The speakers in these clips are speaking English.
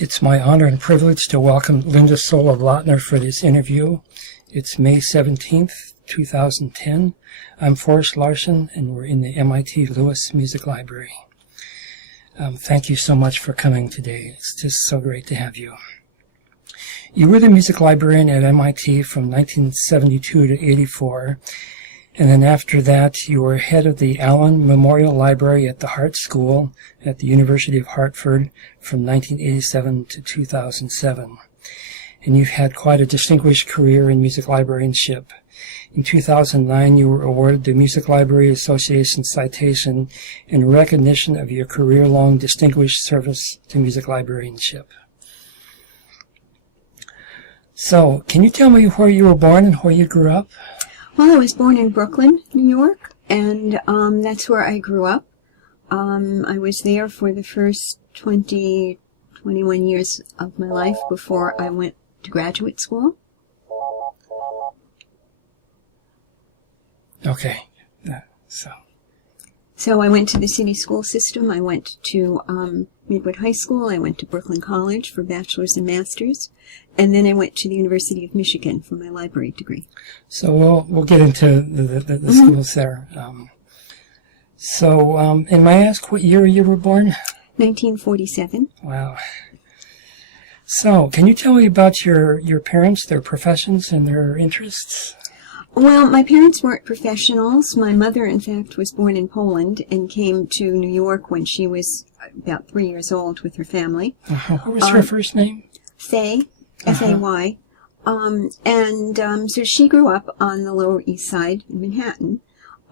It's my honor and privilege to welcome Linda Solow Blotner for this interview. It's May 17th, 2010. I'm Forrest Larson, and we're in the MIT Lewis Music Library. Thank you so much for coming today. It's just so great to have you. You were the music librarian at MIT from 1972 to 84, and then after that you were head of the Allen Memorial Library at the Hart School at the University of Hartford from 1987 to 2007. And you've had quite a distinguished career in music librarianship. In 2009, you were awarded the Music Library Association citation in recognition of your career-long distinguished service to music librarianship. So, can you tell me where you were born and where you grew up? Well, I was born in Brooklyn, New York, and that's where I grew up. I was there for the first 21 years of my life before I went to graduate school. Okay. So I went to the city school system. I went to Midwood High School. I went to Brooklyn College for bachelor's and master's. And then I went to the University of Michigan for my library degree. So we'll get into the schools there. And may I ask what year you were born? 1947. Wow. So, can you tell me about your parents, their professions, and their interests? Well, my parents weren't professionals. My mother, in fact, was born in Poland and came to New York when she was about 3 years old with her family. What was her first name? Fay, F-A-Y. So she grew up on the Lower East Side in Manhattan.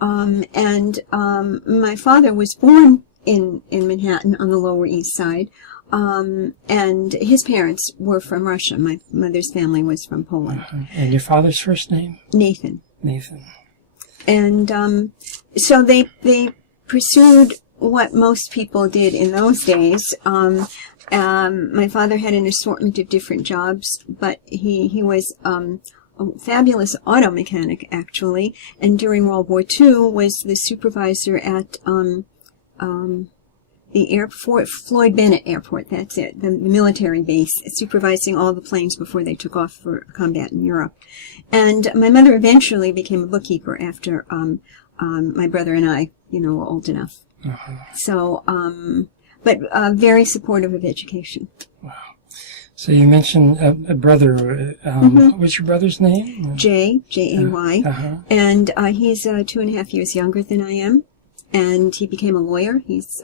My father was born in Manhattan on the Lower East Side. And his parents were from Russia. My mother's family was from Poland. And your father's first name? Nathan. And so they pursued what most people did in those days. My father had an assortment of different jobs, but he was a fabulous auto mechanic, actually, and during World War II was the supervisor at the airport, Floyd Bennett Airport, that's it, the military base, supervising all the planes before they took off for combat in Europe. And my mother eventually became a bookkeeper after my brother and I, were old enough. So, but very supportive of education. Wow. So you mentioned a brother. What was your brother's name? Jay, J-A-Y. And he's 2.5 years younger than I am. And he became a lawyer. He's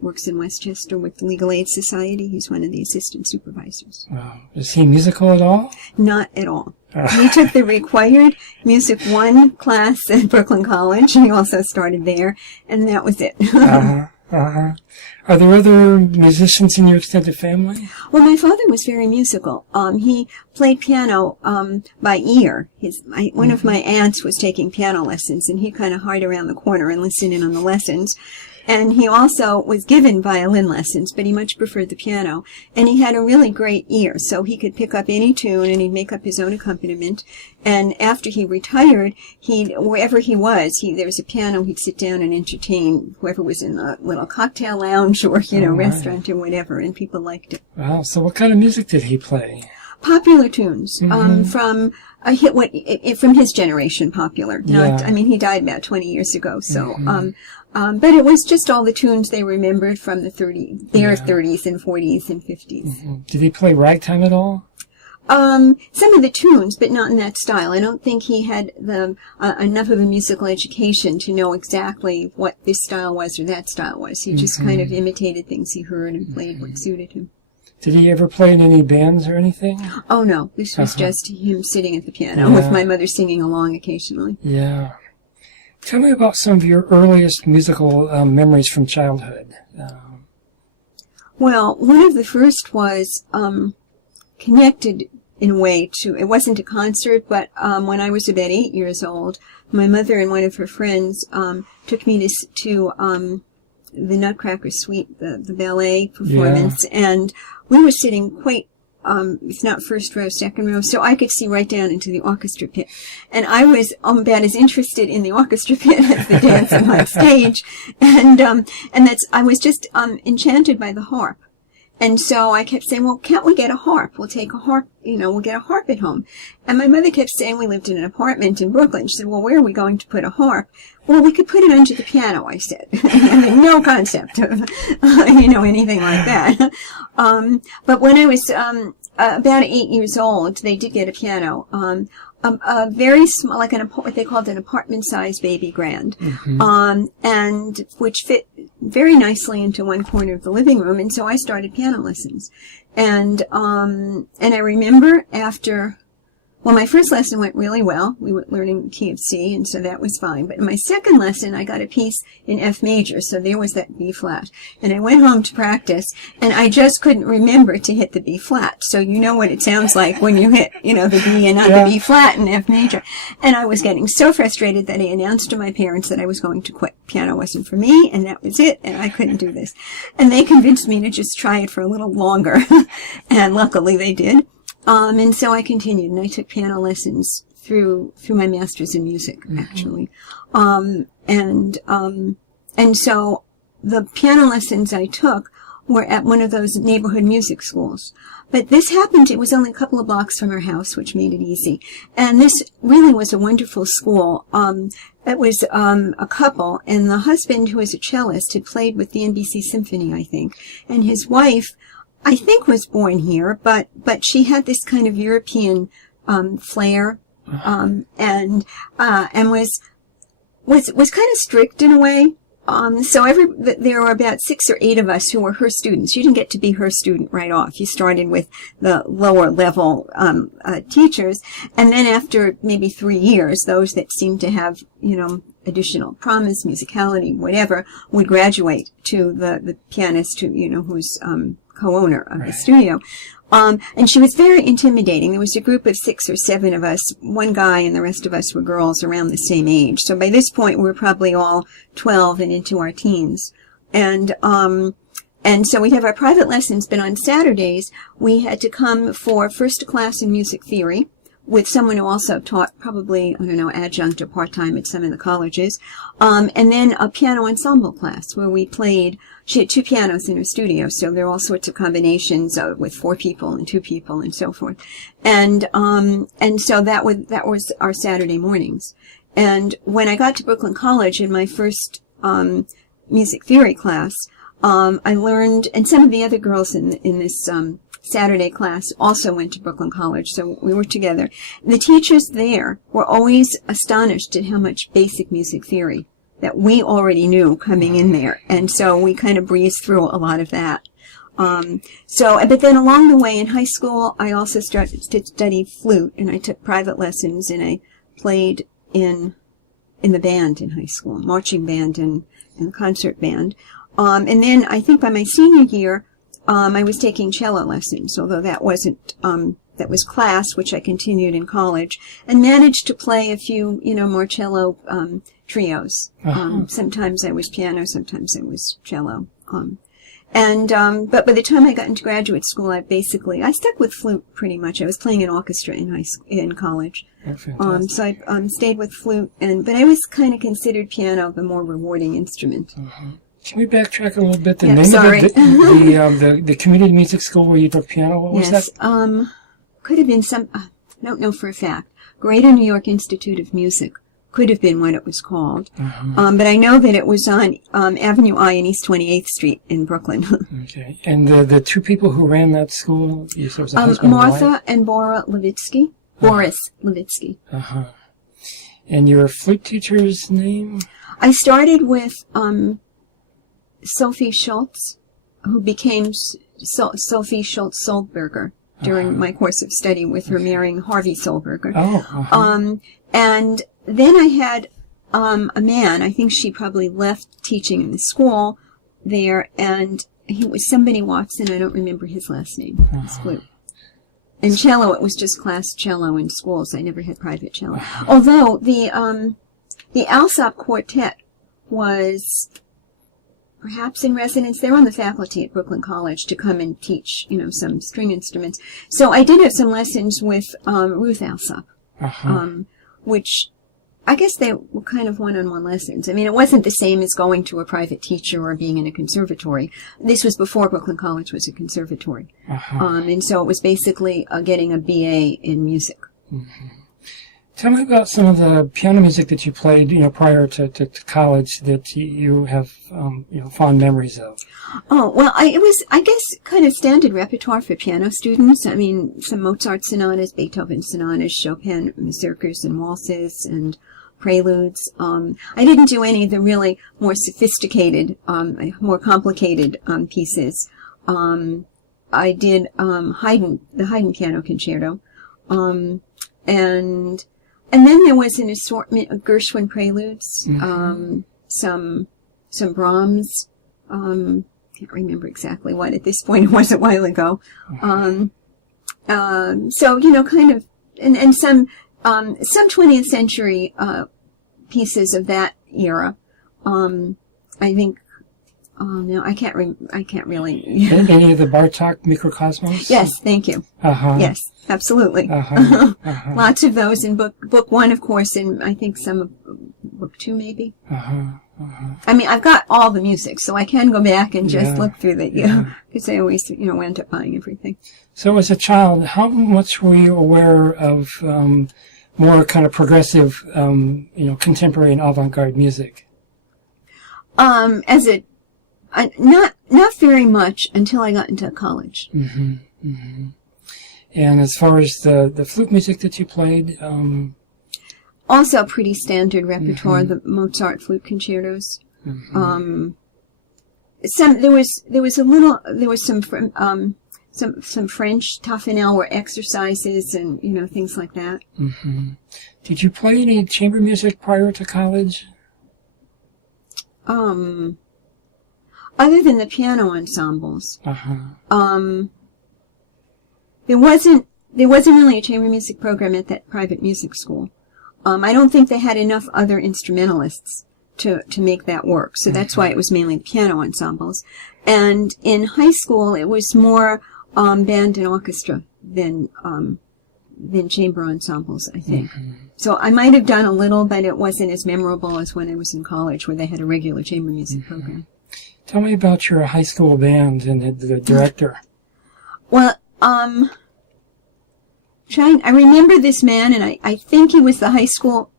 works in Westchester with the Legal Aid Society. He's one of the assistant supervisors. Wow. Is he musical at all? Not at all. He took the required Music 1 class at Brooklyn College. He also started there, and that was it. Are there other musicians in your extended family? Well, my father was very musical. He played piano by ear. One of my aunts was taking piano lessons, and he'd kind of hide around the corner and listen in on the lessons. And he also was given violin lessons, but he much preferred the piano. And he had a really great ear, so he could pick up any tune, and he'd make up his own accompaniment. And after he retired, wherever he was, there was a piano, he'd sit down and entertain whoever was in the little cocktail lounge or, restaurant or whatever, and people liked it. Wow, so what kind of music did he play? Popular tunes, from his generation, popular. He died about 20 years ago, so, but it was just all the tunes they remembered from their 30s and 40s and 50s. Did he play ragtime at all? Some of the tunes, but not in that style. I don't think he had enough of a musical education to know exactly what this style was or that style was. He just kind of imitated things he heard and played what suited him. Did he ever play in any bands or anything? Oh, no. This was just him sitting at the piano with my mother singing along occasionally. Yeah. Tell me about some of your earliest musical memories from childhood. Well, one of the first was connected in a way to, it wasn't a concert, but when I was about 8 years old, my mother and one of her friends took me to the Nutcracker Suite, the ballet performance, and we were sitting quite, if not first row, second row, so I could see right down into the orchestra pit. And I was about as interested in the orchestra pit as the dancing on stage. And I was just enchanted by the harp. And so I kept saying, well, can't we get a harp? We'll take a harp, we'll get a harp at home. And my mother kept saying, we lived in an apartment in Brooklyn. She said, well, where are we going to put a harp? Well, we could put it under the piano, I said. I had no concept of, anything like that. But when I was about 8 years old, they did get a piano. A very small, like what they called an apartment-sized baby grand, and which fit very nicely into one corner of the living room. And so I started piano lessons, and I remember after. Well, my first lesson went really well. We were learning the key of C, and so that was fine. But in my second lesson, I got a piece in F major, so there was that B flat. And I went home to practice, and I just couldn't remember to hit the B flat. So you know what it sounds like when you hit, the B and not the B flat in F major. And I was getting so frustrated that I announced to my parents that I was going to quit. Piano wasn't for me, and that was it, and I couldn't do this. And they convinced me to just try it for a little longer. And luckily they did. And so I continued, and I took piano lessons through my master's in music, actually. And so the piano lessons I took were at one of those neighborhood music schools. But this happened, it was only a couple of blocks from our house, which made it easy. And this really was a wonderful school. It was a couple, and the husband, who was a cellist, had played with the NBC Symphony, I think, and his wife, I think, was born here, but she had this kind of European flair, and was kind of strict in a way. So there were about 6 or 8 of us who were her students. You didn't get to be her student right off. You started with the lower level teachers, and then after maybe 3 years, those that seemed to have additional promise, musicality, whatever, would graduate to the pianist who's co-owner of the studio. And she was very intimidating. There was a group of 6 or 7 of us, one guy and the rest of us were girls around the same age. So by this point, we were probably all 12 and into our teens. And so we'd have our private lessons, but on Saturdays, we had to come for first class in music theory with someone who also taught probably, adjunct or part-time at some of the colleges. And then a piano ensemble class where we played. She had 2 pianos in her studio, so there are all sorts of combinations with 4 people and 2 people and so forth. And so that was our Saturday mornings. And when I got to Brooklyn College in my first music theory class, I learned, and some of the other girls in this Saturday class also went to Brooklyn College, so we were together. The teachers there were always astonished at how much basic music theory that we already knew coming in there. And so we kind of breezed through a lot of that. But then along the way in high school, I also started to study flute, and I took private lessons, and I played in the band in high school, marching band and concert band. And then I think by my senior year, I was taking cello lessons, although that wasn't, that was class, which I continued in college, and managed to play a few, more cello, trios. Sometimes I was piano, sometimes I was cello. But by the time I got into graduate school, I stuck with flute pretty much. I was playing an orchestra in college. So I stayed with flute, but I was kind of considered piano the more rewarding instrument. Can we backtrack a little bit? The name of the community music school where you took piano, what was that? Could have been I don't know for a fact. Greater New York Institute of Music could have been what it was called. But I know that it was on Avenue I and East 28th Street in Brooklyn. Okay. And the 2 people who ran that school, you said was a husband Martha and Boris Levitsky. And your flute teacher's name? I started with Sophie Schultz, who became Sophie Schultz Soldberger during my course of study with her marrying Harvey Soldberger. And then I had a man, I think she probably left teaching in the school there, and he was somebody Watson, I don't remember his last name. It's flute. And cello, it was just class cello in schools. I never had private cello. Although the Alsop Quartet was perhaps in residence. They were on the faculty at Brooklyn College to come and teach, some string instruments. So I did have some lessons with Ruth Alsop, which I guess they were kind of one-on-one lessons. I mean, it wasn't the same as going to a private teacher or being in a conservatory. This was before Brooklyn College was a conservatory. And so it was basically getting a BA in music. Tell me about some of the piano music that you played, prior to college that you have, fond memories of. Oh, well, it was, I guess, kind of standard repertoire for piano students. I mean, some Mozart sonatas, Beethoven sonatas, Chopin mazurkas and waltzes and preludes. I didn't do any of the really more sophisticated, more complicated pieces. I did the Haydn piano concerto, and then there was an assortment of Gershwin preludes, some Brahms. Can't remember exactly what at this point. It was a while ago. So kind of, and some 20th century pieces of that era. I think. Oh no, I can't really. Any of the Bartok Microcosmos? Yes, thank you. Yes, absolutely. Lots of those in book one, of course, and I think some of book two, maybe. I mean, I've got all the music, so I can go back and just look through because I always, wound up buying everything. So, as a child, how much were you aware of more kind of progressive, contemporary and avant-garde music? Not very much until I got into college. And as far as the flute music that you played, also pretty standard repertoire, the Mozart flute concertos. There was some French Taffenauer exercises and things like that. Did you play any chamber music prior to college? Other than the piano ensembles, there wasn't really a chamber music program at that private music school. I don't think they had enough other instrumentalists to make that work, so that's why it was mainly the piano ensembles. And in high school, it was more band and orchestra than chamber ensembles, I think. So I might have done a little, but it wasn't as memorable as when I was in college, where they had a regular chamber music program. Tell me about your high school band and the director. Well, I remember this man, and I think he was the high school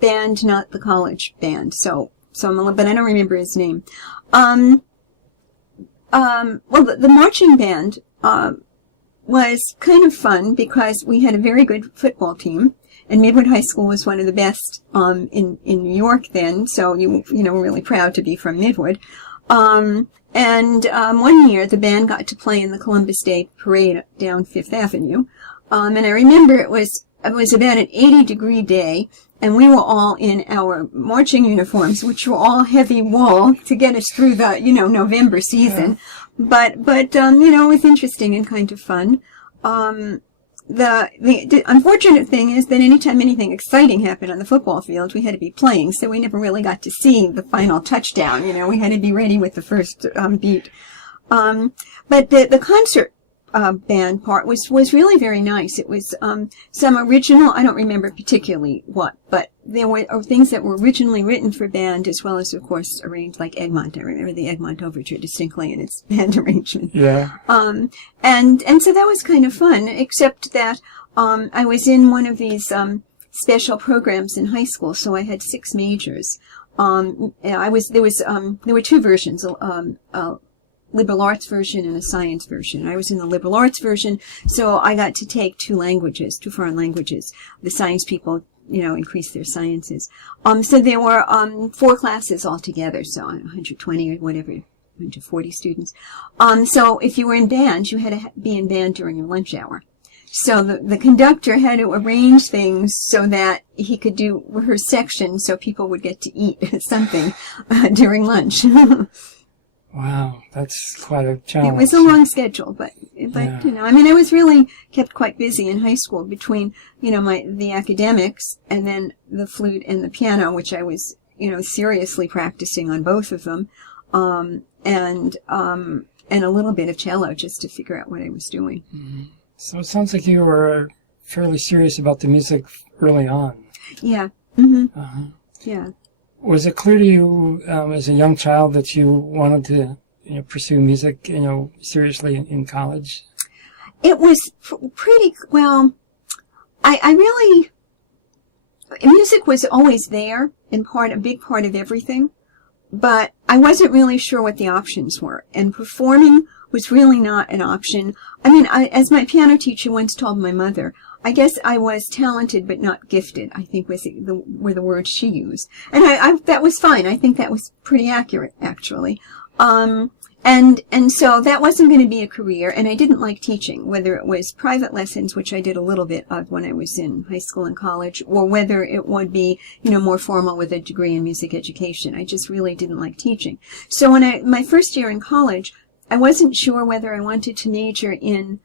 band, not the college band. But I don't remember his name. Well, the marching band was kind of fun because we had a very good football team, and Midwood High School was one of the best in New York then. So were really proud to be from Midwood. One year the band got to play in the Columbus Day Parade down Fifth Avenue. And I remember it was about an 80-degree day, and we were all in our marching uniforms, which were all heavy wool to get us through the, November season. Yeah. But it was interesting and kind of fun. The unfortunate thing is that anytime anything exciting happened on the football field, we had to be playing, so we never really got to see the final touchdown. We had to be ready with the first beat. But the concert band part was really very nice. It was some original, I don't remember particularly what, but there were things that were originally written for band, as well as, of course, arranged like Egmont. I remember the Egmont Overture distinctly in its band arrangement. Yeah. And so that was kind of fun, except that I was in one of these special programs in high school, so I had 6 majors. There were 2 versions, liberal arts version and a science version. I was in the liberal arts version, so I got to take 2 foreign languages. The science people, increased their sciences. So there were 4 classes altogether, so 120 or whatever, 140 students. So if you were in band, you had to be in band during your lunch hour. So the conductor had to arrange things so that he could do rehearse sections so people would get to eat something during lunch. Wow, that's quite a challenge. It was a long schedule, but yeah. I was really kept quite busy in high school between, the academics and then the flute and the piano, which I was, seriously practicing on both of them, and a little bit of cello just to figure out what I was doing. So it sounds like you were fairly serious about the music early on. Yeah, Uh-huh. Yeah. Was it clear to you as a young child that you wanted to pursue music seriously in college? It was pretty well. I really, music was always there and a big part of everything, but I wasn't really sure what the options were, and performing was really not an option. I mean, as my piano teacher once told my mother, I guess I was talented but not gifted, I think were the words she used. And that was fine. I think that was pretty accurate, actually. And so that wasn't going to be a career, and I didn't like teaching, whether it was private lessons, which I did a little bit of when I was in high school and college, or whether it would be, more formal with a degree in music education. I just really didn't like teaching. So my first year in college, I wasn't sure whether I wanted to major in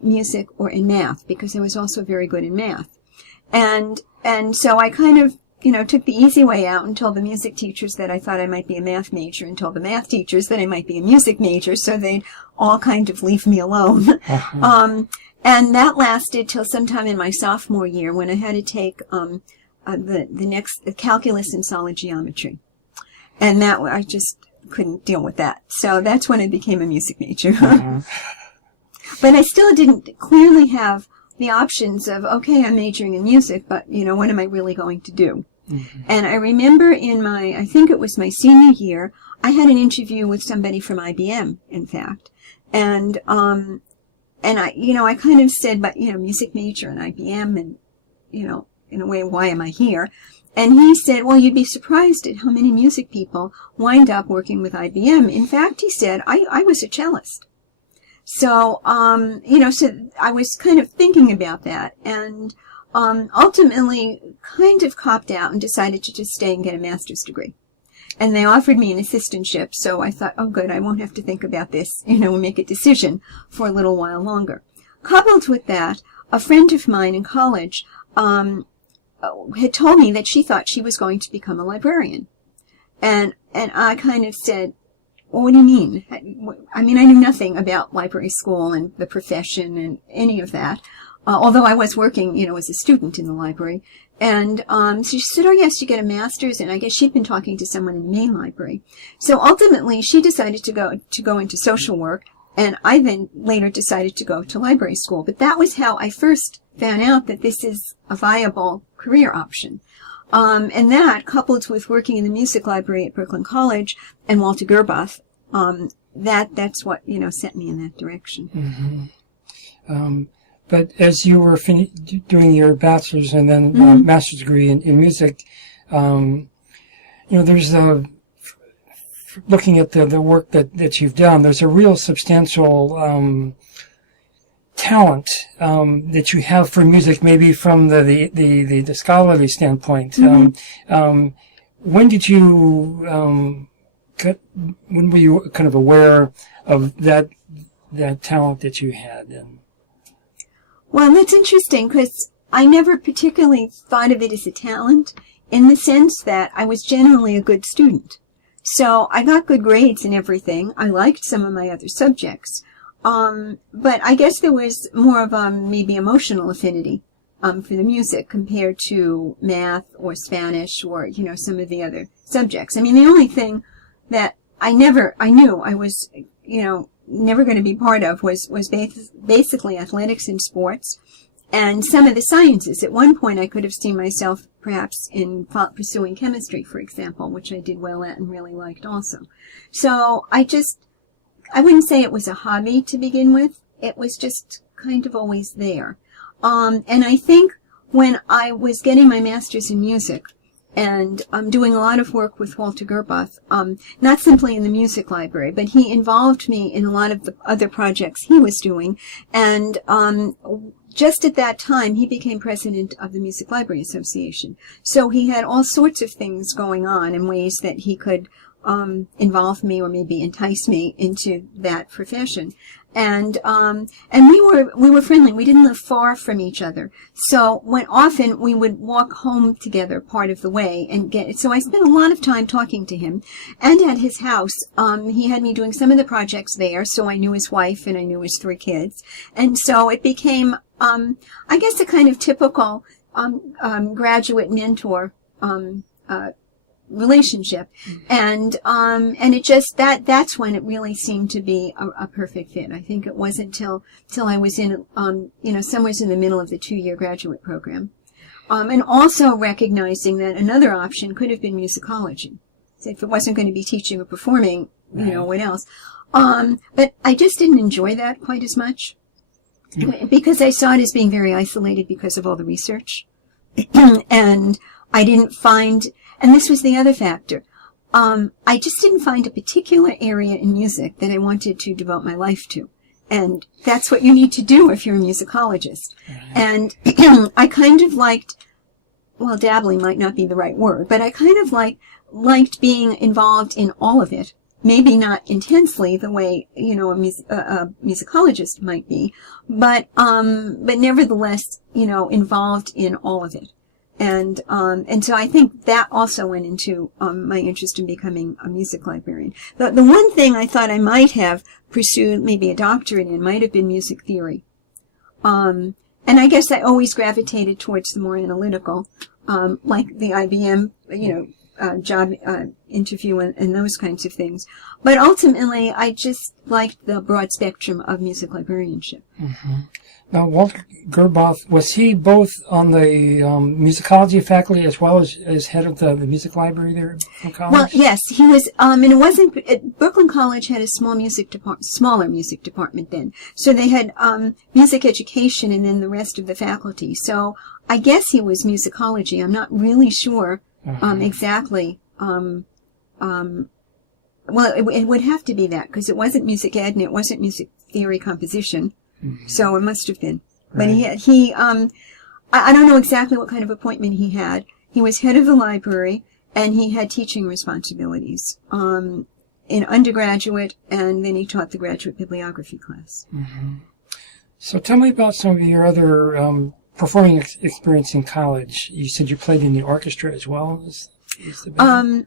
music or in math, because I was also very good in math. And so I kind of, took the easy way out and told the music teachers that I thought I might be a math major, and told the math teachers that I might be a music major, so they'd all kind of leave me alone. Uh-huh. And that lasted till sometime in my sophomore year, when I had to take the next calculus and solid geometry. And that I just couldn't deal with that. So that's when I became a music major. Uh-huh. But I still didn't clearly have the options of, okay, I'm majoring in music, but, what am I really going to do? Mm-hmm. And I remember I think it was my senior year, I had an interview with somebody from IBM, in fact. And I kind of said, but, music major in IBM, and, in a way, why am I here? And he said, well, you'd be surprised at how many music people wind up working with IBM. In fact, he said, I was a cellist. So, so I was kind of thinking about that, and ultimately kind of copped out and decided to just stay and get a master's degree. And they offered me an assistantship, so I thought, oh good, I won't have to think about this, and make a decision for a little while longer. Coupled with that, a friend of mine in college had told me that she thought she was going to become a librarian. And I kind of said, well, what do you mean? I mean, I knew nothing about library school and the profession and any of that, although I was working, as a student in the library. And so she said, oh, yes, you get a master's, and I guess she'd been talking to someone in the main library. So ultimately, she decided to go into social work, and I then later decided to go to library school. But that was how I first found out that this is a viable career option. And that, coupled with working in the music library at Brooklyn College and Walter Gerbath, that's what, sent me in that direction. Mm-hmm. But as you were doing your bachelor's and then master's degree in music, there's looking at the work that you've done, there's a real substantial talent that you have for music, maybe from the scholarly standpoint. Mm-hmm. When did you when were you kind of aware of that talent that you had? Well, that's interesting, because I never particularly thought of it as a talent, in the sense that I was generally a good student. So I got good grades and everything. I liked some of my other subjects. But I guess there was more of maybe emotional affinity for the music compared to math or Spanish or, some of the other subjects. I mean, the only thing that I knew I was, never going to be part of was basically athletics and sports and some of the sciences. At one point, I could have seen myself perhaps in pursuing chemistry, for example, which I did well at and really liked also. So I wouldn't say it was a hobby to begin with. It was just kind of always there. And I think when I was getting my master's in music and doing a lot of work with Walter Gerbath, not simply in the music library, but he involved me in a lot of the other projects he was doing. And just at that time, he became president of the Music Library Association. So he had all sorts of things going on in ways that he could involve me or maybe entice me into that profession. And we were friendly. We didn't live far from each other. So often we would walk home together part of the way so I spent a lot of time talking to him. And at his house, he had me doing some of the projects there. So I knew his wife and I knew his 3 kids. And so it became, I guess, a kind of typical, graduate mentor relationship, and it just that's when it really seemed to be a perfect fit. I think it wasn't till I was in somewhere in the middle of the 2-year graduate program, and also recognizing that another option could have been musicology. So if it wasn't going to be teaching or performing, what else? But I just didn't enjoy that quite as much because I saw it as being very isolated because of all the research, and I didn't find. And this was the other factor. I just didn't find a particular area in music that I wanted to devote my life to. And that's what you need to do if you're a musicologist. And I kind of liked, well, dabbling might not be the right word, but I kind of liked being involved in all of it. Maybe not intensely the way, a musicologist might be, but nevertheless, involved in all of it. And so I think that also went into my interest in becoming a music librarian. The one thing I thought I might have pursued, maybe a doctorate in, might have been music theory. And I guess I always gravitated towards the more analytical, like the IBM, job interview and those kinds of things. But ultimately, I just liked the broad spectrum of music librarianship. Mm-hmm. Now, Walter Gerboff, was he both on the musicology faculty as well as head of the music library there in college? Well, yes, he was, and it wasn't, Brooklyn College had a smaller music department then. So they had music education and then the rest of the faculty. So I guess he was musicology. I'm not really sure exactly. Well, it would have to be that because it wasn't music ed and it wasn't music theory composition. Mm-hmm. So it must have been. But right. I don't know exactly what kind of appointment he had. He was head of the library, and he had teaching responsibilities in undergraduate, and then he taught the graduate bibliography class. Mm-hmm. So tell me about some of your other performing experience in college. You said you played in the orchestra as well? Is the band?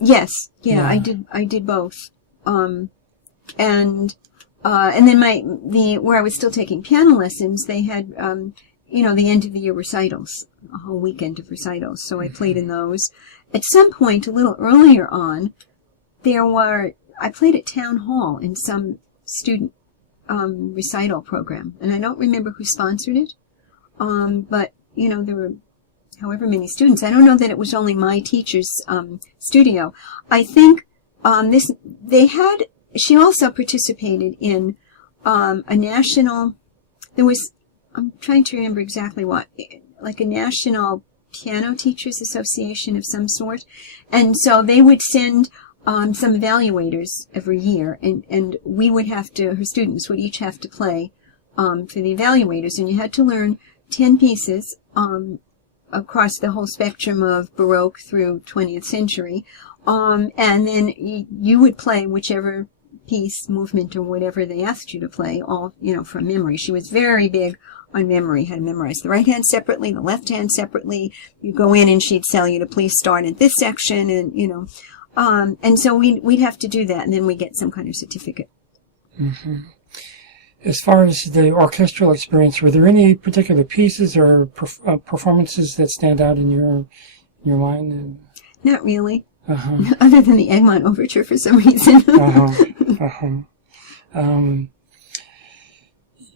Yes. Yeah, I did both. And then where I was still taking piano lessons, they had, the end of the year recitals, a whole weekend of recitals. So I played in those. At some point, a little earlier on, I played at Town Hall in some student, recital program. And I don't remember who sponsored it. But, there were however many students. I don't know that it was only my teacher's, studio. I think, she also participated in a national, I'm trying to remember exactly what, like a national piano teachers association of some sort. And so they would send some evaluators every year, and we would her students would each have to play for the evaluators, and you had to learn 10 pieces across the whole spectrum of Baroque through 20th century. And then you would play whichever piece, movement, or whatever they asked you to play, all, from memory. She was very big on memory, had to memorize the right hand separately, the left hand separately. You go in and she'd tell you to please start at this section, and, and so we'd have to do that, and then we get some kind of certificate. Mm-hmm. As far as the orchestral experience, were there any particular pieces or performances that stand out in your mind? Not really. Other than the Egmont Overture for some reason.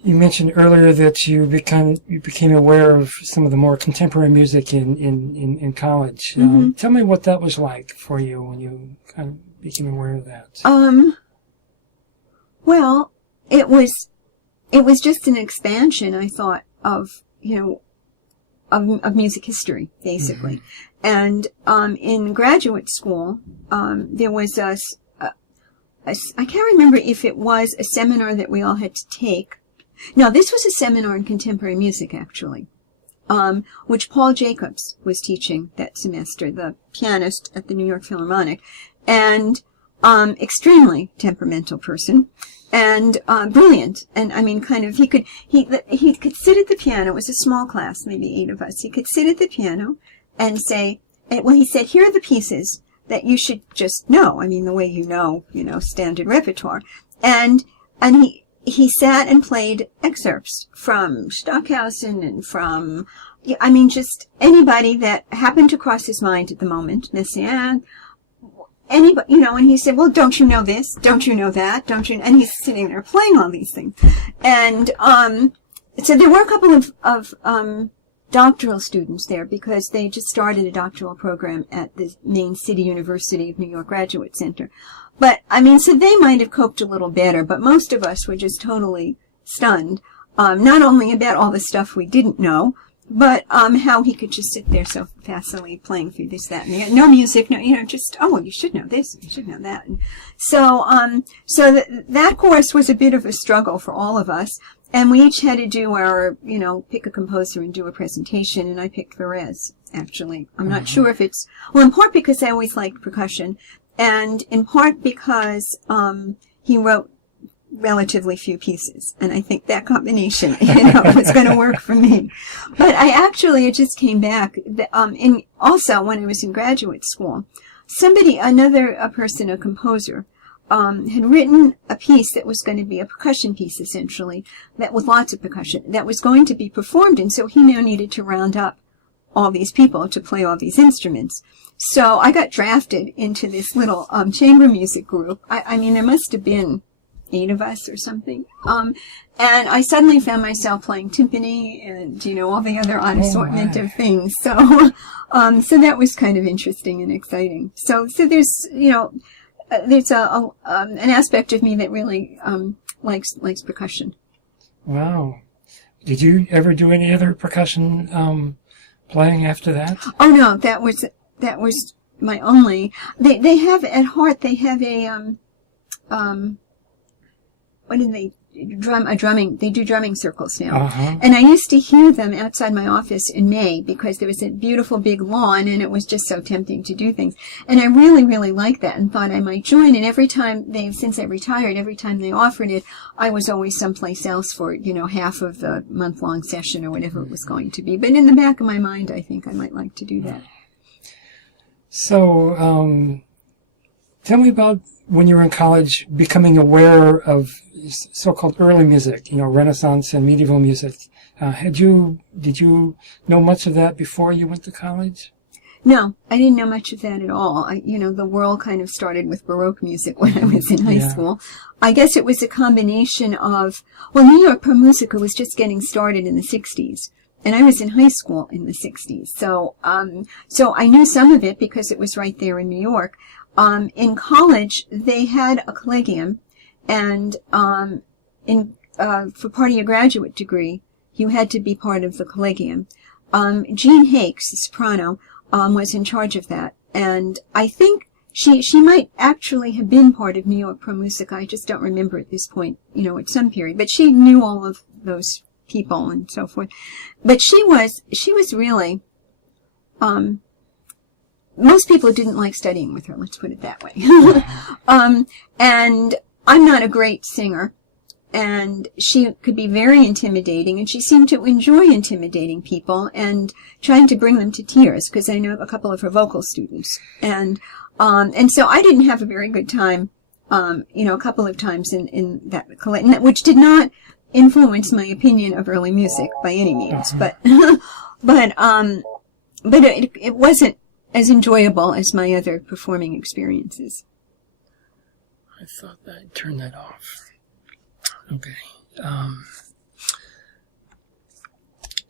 You mentioned earlier that you became aware of some of the more contemporary music in college. Mm-hmm. Tell me what that was like for you when you kind of became aware of that. Well, it was just an expansion, I thought, of music history, basically. Mm-hmm. And in graduate school, there was I can't remember if it was a seminar that we all had to take. No, this was a seminar in contemporary music, actually, which Paul Jacobs was teaching that semester, the pianist at the New York Philharmonic, and extremely temperamental person. And brilliant, and I mean, kind of, he could sit at the piano. It was a small class, maybe 8 of us. He could sit at the piano and say, he said, here are the pieces that you should just know. I mean, the way standard repertoire. And he sat and played excerpts from Stockhausen and from yeah, I mean, just anybody that happened to cross his mind at the moment. They say, anybody, and he said, well, don't you know this? Don't you know that? Don't you? And he's sitting there playing all these things. And so there were a couple of doctoral students there because they just started a doctoral program at the main City University of New York Graduate Center. But, I mean, so they might have coped a little better, but most of us were just totally stunned, not only about all the stuff we didn't know, but how he could just sit there so facilely playing through this, that, and the other. No music, no, just, oh, well, you should know this, you should know that. And so that course was a bit of a struggle for all of us. And we each had to do our, pick a composer and do a presentation, and I picked Perez, actually. I'm not sure if it's, well, in part because I always liked percussion, and in part because he wrote relatively few pieces, and I think that combination, was going to work for me. But it just came back, also when I was in graduate school, a person, a composer, had written a piece that was going to be a percussion piece, essentially, that with lots of percussion, that was going to be performed, and so he now needed to round up all these people to play all these instruments. So I got drafted into this little chamber music group. I mean, there must have been 8 of us or something. And I suddenly found myself playing timpani and, all the other odd assortment of things. So, so that was kind of interesting and exciting. So there's, there's an aspect of me that really likes percussion. Wow. Did you ever do any other percussion playing after that? Oh no, that was my only. They have at heart. They have a what did they drumming? They do drumming circles now. And I used to hear them outside my office in May because there was a beautiful big lawn and it was just so tempting to do things. And I really, really liked that and thought I might join. And every time since I retired, every time they offered it, I was always someplace else for, half of the month-long session or whatever it was going to be. But in the back of my mind, I think I might like to do that. So, tell me about when you were in college becoming aware of so-called early music, Renaissance and medieval music. Did you know much of that before you went to college? No, I didn't know much of that at all. The world kind of started with Baroque music when I was in high school. I guess it was a combination of, New York Pro Musica was just getting started in the 60s. And I was in high school in the 60s. So I knew some of it because it was right there in New York. In college, they had a collegium, and for part of your graduate degree, you had to be part of the collegium. Jean Hakes, the soprano, was in charge of that, and I think she might actually have been part of New York Pro Musica. I just don't remember at this point, at some period. But she knew all of those people and so forth. But she was really, most people didn't like studying with her, let's put it that way. And I'm not a great singer, and she could be very intimidating, and she seemed to enjoy intimidating people and trying to bring them to tears, because I know a couple of her vocal students. And so I didn't have a very good time, a couple of times in that, which did not influence my opinion of early music by any means, but it wasn't as enjoyable as my other performing experiences. I thought I'd turn that off. Okay.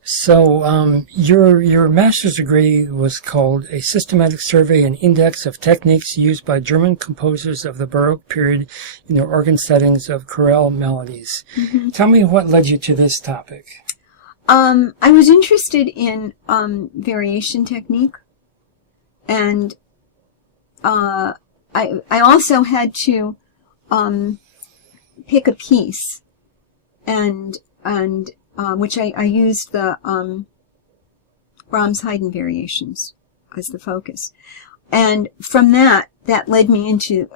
So your master's degree was called A Systematic Survey and Index of Techniques Used by German Composers of the Baroque Period in Their Organ Settings of Corral Melodies. Mm-hmm. Tell me what led you to this topic. I was interested in variation technique, and I also had to pick a piece, and which I used the Brahms Haydn variations as the focus. And from that led me into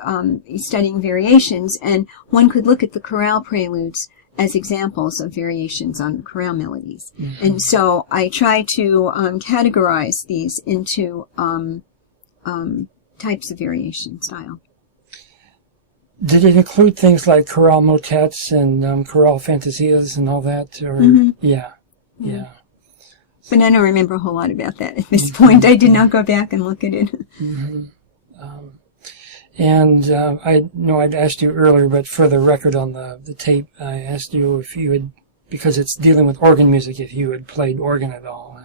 studying variations, and one could look at the chorale preludes as examples of variations on chorale melodies. Mm-hmm. And so I try to categorize these into types of variation style. Did it include things like chorale motets and chorale fantasias and all that? Or mm-hmm. Yeah. But I don't remember a whole lot about that at this point. I did not go back and look at it. Mm-hmm. I know I'd asked you earlier, but for the record on the tape, I asked you if you had, because it's dealing with organ music, if you had played organ at all.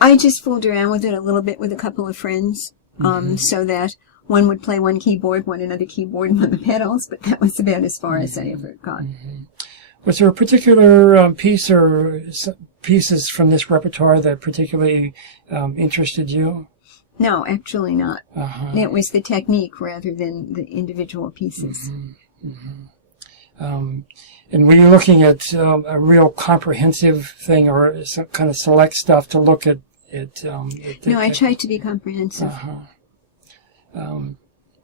I just fooled around with it a little bit with a couple of friends, so that one would play one keyboard, one another keyboard, and one the pedals, but that was about as far as I ever got. Mm-hmm. Was there a particular piece or pieces from this repertoire that particularly interested you? No, actually not. Uh-huh. It was the technique rather than the individual pieces. Mm-hmm. Mm-hmm. And were you looking at a real comprehensive thing or some kind of select stuff to look at? No, I tried to be comprehensive. Uh-huh.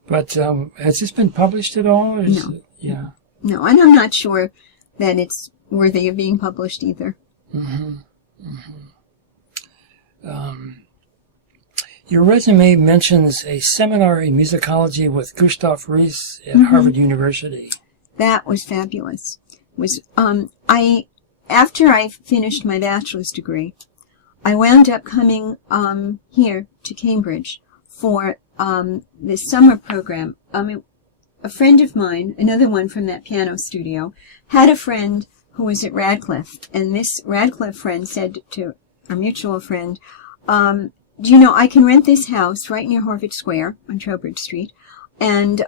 But has this been published at all? No. Yeah. No, and I'm not sure that it's worthy of being published either. Mm-hmm. Mm-hmm. Your resume mentions a seminar in musicology with Gustav Reese at Harvard University. That was fabulous. After I finished my bachelor's degree, I wound up coming here to Cambridge for this summer program. A friend of mine, another one from that piano studio, had a friend who was at Radcliffe, and this Radcliffe friend said to our mutual friend, do you know, I can rent this house right near Harvard Square on Trowbridge Street, and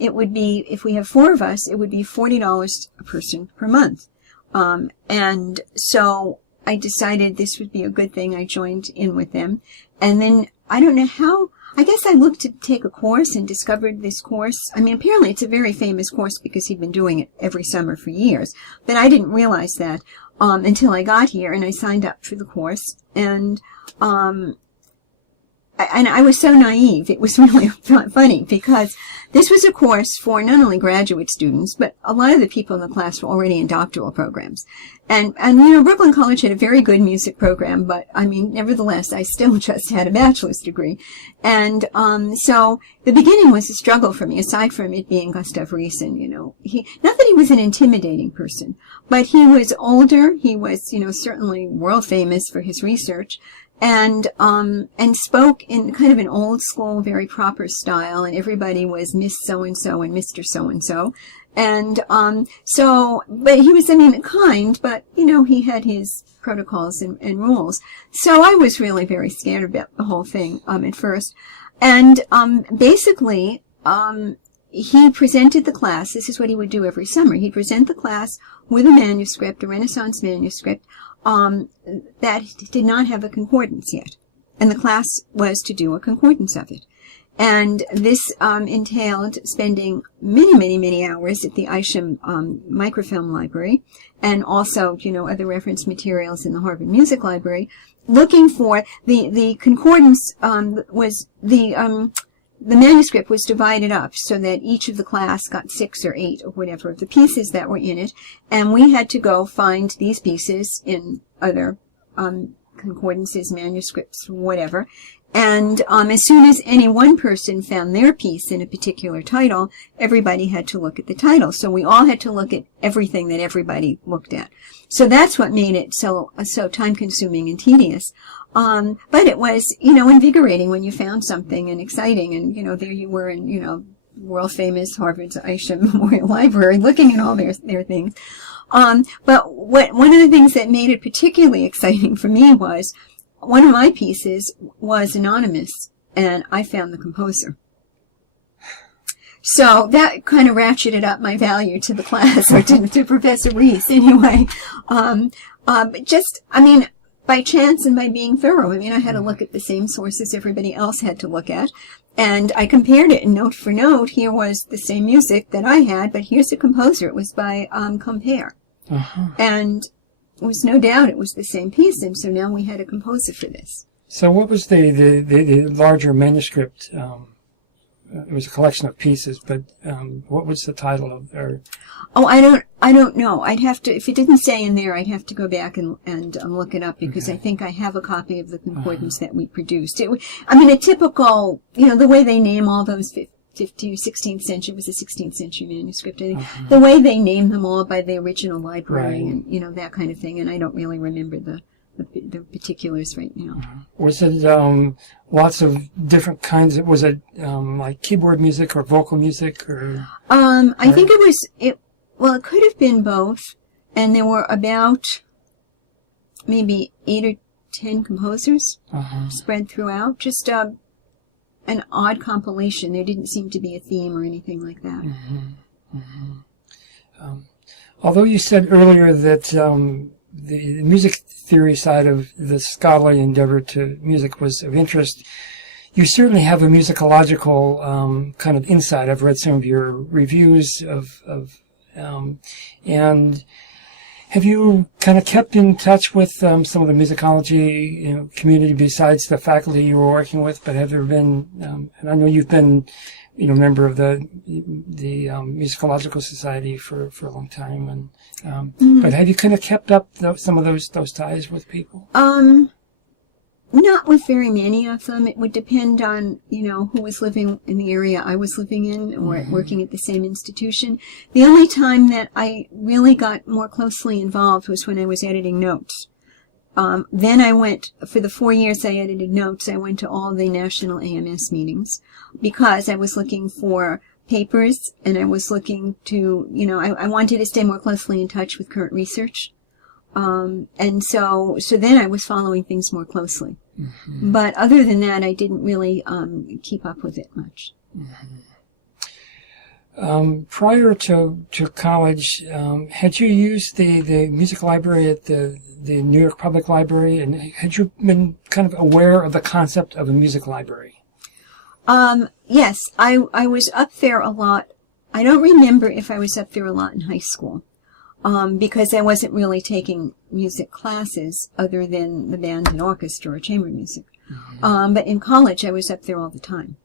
it would be, if we have 4 of us, it would be $40 a person per month. And so I decided this would be a good thing. I joined in with them. And then, I don't know how, I guess I looked to take a course and discovered this course. I mean, apparently it's a very famous course because he'd been doing it every summer for years. But I didn't realize that until I got here, and I signed up for the course. And I was so naive. It was really funny because this was a course for not only graduate students, but a lot of the people in the class were already in doctoral programs. And you know, Brooklyn College had a very good music program, but I mean, nevertheless, I still just had a bachelor's degree. And so the beginning was a struggle for me, aside from it being Gustav Reese, and, you know, not that he was an intimidating person, but he was older. He was, you know, certainly world famous for his research. And spoke in kind of an old school, very proper style, and everybody was Miss So-and-so and Mr. So-and-so. And, but he was, I mean, kind, but, you know, he had his protocols and rules. So I was really very scared about the whole thing, at first. And, basically, he presented the class. This is what he would do every summer. He'd present the class with a manuscript, a Renaissance manuscript, that did not have a concordance yet. And the class was to do a concordance of it. And this entailed spending many, many, many hours at the Isham microfilm library, and also, you know, other reference materials in the Harvard Music Library, looking for the concordance. The manuscript was divided up so that each of the class got 6 or 8 or whatever of the pieces that were in it, and we had to go find these pieces in other concordances, manuscripts, whatever. And as soon as any one person found their piece in a particular title, everybody had to look at the title. So we all had to look at everything that everybody looked at. So that's what made it so time-consuming and tedious. But it was, you know, invigorating when you found something and exciting, and, you know, there you were in, you know, world-famous Harvard's Isham Memorial Library looking at all their things. But one of the things that made it particularly exciting for me was one of my pieces was anonymous, and I found the composer. So that kind of ratcheted up my value to the class, or to Professor Reese, anyway. Just, I mean, by chance and by being thorough. I mean, I had to look at the same sources everybody else had to look at, and I compared it, and note for note, here was the same music that I had, but here's the composer. It was by Compare. Uh-huh. And there was no doubt it was the same piece, and so now we had a composer for this. So what was the larger manuscript? It was a collection of pieces, but what was the title of it? Oh, I don't know. I'd have to, if it didn't say in there, I'd have to go back and look it up, because okay. I think I have a copy of the concordance that we produced. I mean, a typical, you know, the way they name all those 16th century, it was a 16th century manuscript, I think. The way they name them all by the original library, right. And, you know, that kind of thing, and I don't really remember the the particulars right now. Was it lots of different kinds? Was it like keyboard music or vocal music or? I think it could have been both, and there were about maybe 8 or 10 composers spread throughout. Just an odd compilation. There didn't seem to be a theme or anything like that. Although you said earlier that the music theory side of the scholarly endeavor to music was of interest, you certainly have a musicological kind of insight. I've read some of your reviews and have you kind of kept in touch with some of the musicology community besides the faculty you were working with? But have there been, and I know you've been, a member of the Musicological Society for a long time, and but have you kind of kept up some of those ties with people? Not with very many of them. It would depend on, who was living in the area I was living in or working at the same institution. The only time that I really got more closely involved was when I was editing notes. Then I went, for the 4 years I edited notes, I went to all the national AMS meetings because I was looking for papers and I was looking to, I wanted to stay more closely in touch with current research. And so then I was following things more closely. But other than that, I didn't really keep up with it much. Prior to college, had you used the music library at the New York Public Library, and had you been kind of aware of the concept of a music library? Yes, I was up there a lot. I don't remember if I was up there a lot in high school. Because I wasn't really taking music classes other than the band and orchestra or chamber music. But in college, I was up there all the time.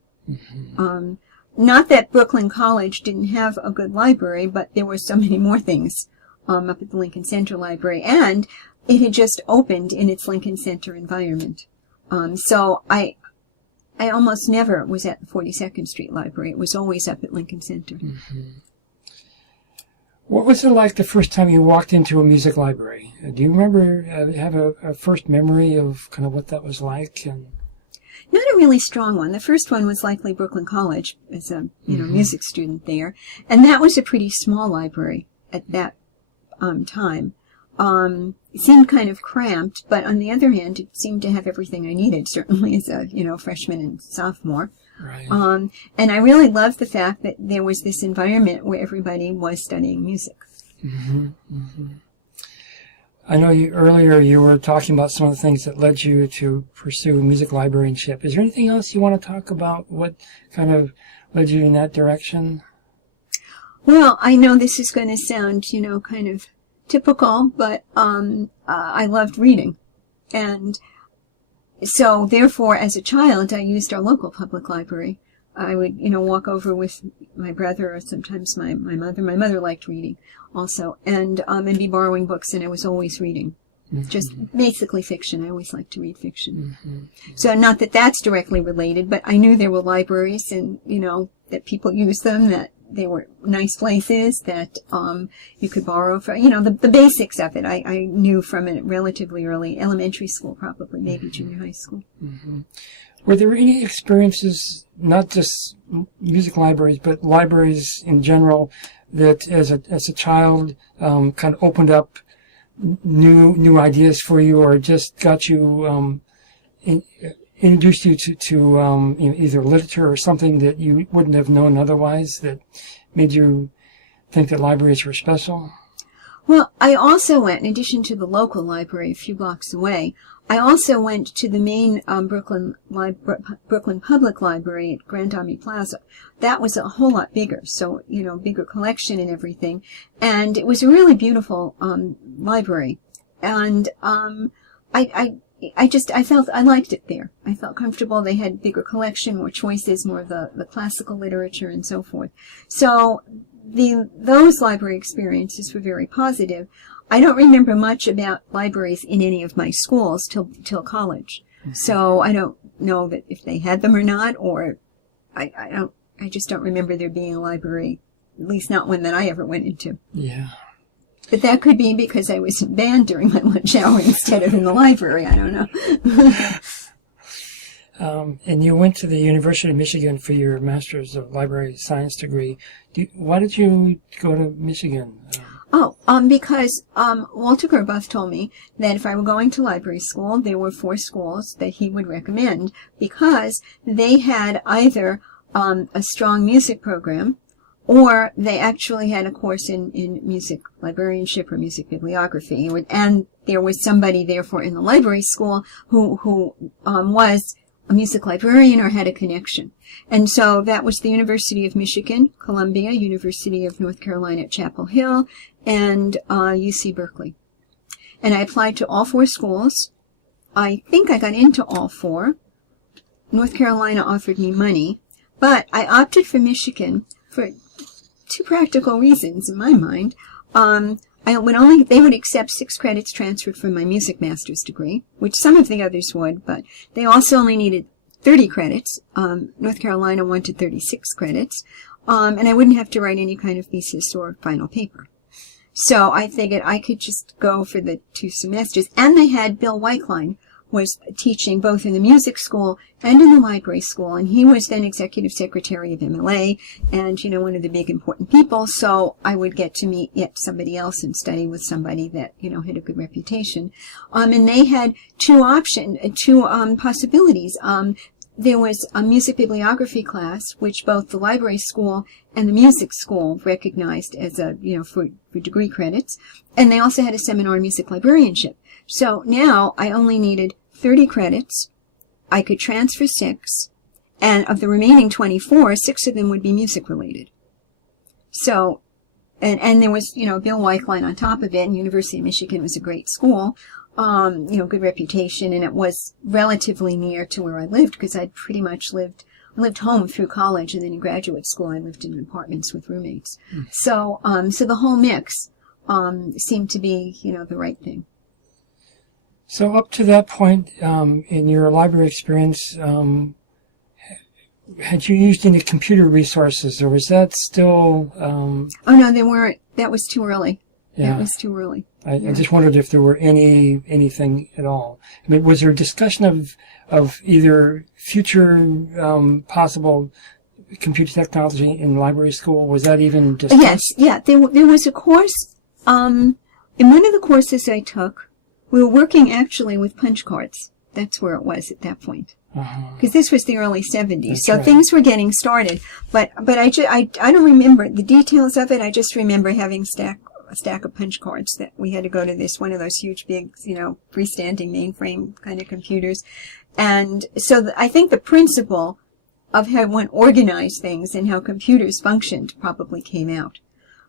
Not that Brooklyn College didn't have a good library, but there were so many more things up at the Lincoln Center Library, and it had just opened in its Lincoln Center environment. So I almost never was at the 42nd Street Library. It was always up at Lincoln Center. What was it like the first time you walked into a music library? Do you remember have a first memory of kind of what that was like? And not a really strong one. The first one was likely Brooklyn College as a music student there, and that was a pretty small library at that time. It seemed kind of cramped, but on the other hand, it seemed to have everything I needed. Certainly as a freshman and sophomore. Right. And I really loved the fact that there was this environment where everybody was studying music. I know earlier you were talking about some of the things that led you to pursue music librarianship. Is there anything else you want to talk about? What kind of led you in that direction? Well, I know this is going to sound, kind of typical, but I loved reading. And so, therefore, as a child, I used our local public library. I would, walk over with my brother or sometimes my mother. My mother liked reading also, and be borrowing books, and I was always reading. Just basically fiction. I always liked to read fiction. So, not that that's directly related, but I knew there were libraries and, that people used them, that they were nice places that you could borrow from, the basics of it. I knew from a relatively early elementary school, probably, maybe junior high school. Were there any experiences, not just music libraries, but libraries in general, that as a child kind of opened up new ideas for you, or just got you introduced you to either literature or something that you wouldn't have known otherwise, that made you think that libraries were special? Well, I also went, in addition to the local library a few blocks away, I also went to the main Brooklyn Public Library at Grand Army Plaza. That was a whole lot bigger, so, bigger collection and everything. And it was a really beautiful library. And I felt I liked it there. I felt comfortable. They had bigger collection, more choices, more of the classical literature and so forth. So those library experiences were very positive. I don't remember much about libraries in any of my schools till college. So I don't know that if they had them or not, or I just don't remember there being a library, at least not one that I ever went into. Yeah. But that could be because I was in band during my lunch hour instead of in the library. I don't know. And you went to the University of Michigan for your Master's of Library Science degree. Why did you go to Michigan? Because Walter Gerbuth told me that if I were going to library school, there were 4 schools that he would recommend because they had either a strong music program, or they actually had a course in music librarianship or music bibliography, and there was somebody therefore in the library school who was a music librarian or had a connection. And so that was the University of Michigan, Columbia, University of North Carolina at Chapel Hill, and UC Berkeley. And I applied to all 4 schools. I think I got into all 4. North Carolina offered me money, but I opted for Michigan for 2 practical reasons in my mind. They would accept 6 credits transferred from my music master's degree, which some of the others would, but they also only needed 30 credits. North Carolina wanted 36 credits, and I wouldn't have to write any kind of thesis or final paper. So I figured I could just go for the 2 semesters. And they had Bill Weichlein was teaching both in the music school and in the library school, and he was then executive secretary of MLA and, one of the big important people, so I would get to meet yet somebody else and study with somebody that, had a good reputation. And they had 2 possibilities. There was a music bibliography class, which both the library school and the music school recognized as for degree credits. And they also had a seminar on music librarianship. So now I only needed 30 credits. I could transfer 6. And of the remaining 24, 6 of them would be music related. So, and there was, Bill Weichlein on top of it, and University of Michigan was a great school. Good reputation, and it was relatively near to where I lived because I'd pretty much lived home through college, and then in graduate school I lived in apartments with roommates. So the whole mix seemed to be, the right thing. So up to that point in your library experience, had you used any computer resources, or was that still? Oh no, they weren't. That was too early. Yeah. That was too early. I just wondered if there were anything at all. I mean, was there a discussion of either future possible computer technology in library school? Was that even discussed? Yes, yeah. There was a course. In one of the courses I took, we were working actually with punch cards. That's where it was at that point. Because this was the early 70s, That's so right. Things were getting started. But I don't remember the details of it. I just remember having a stack of punch cards that we had to go to one of those huge, big, freestanding mainframe kind of computers. And so I think the principle of how one organized things and how computers functioned probably came out.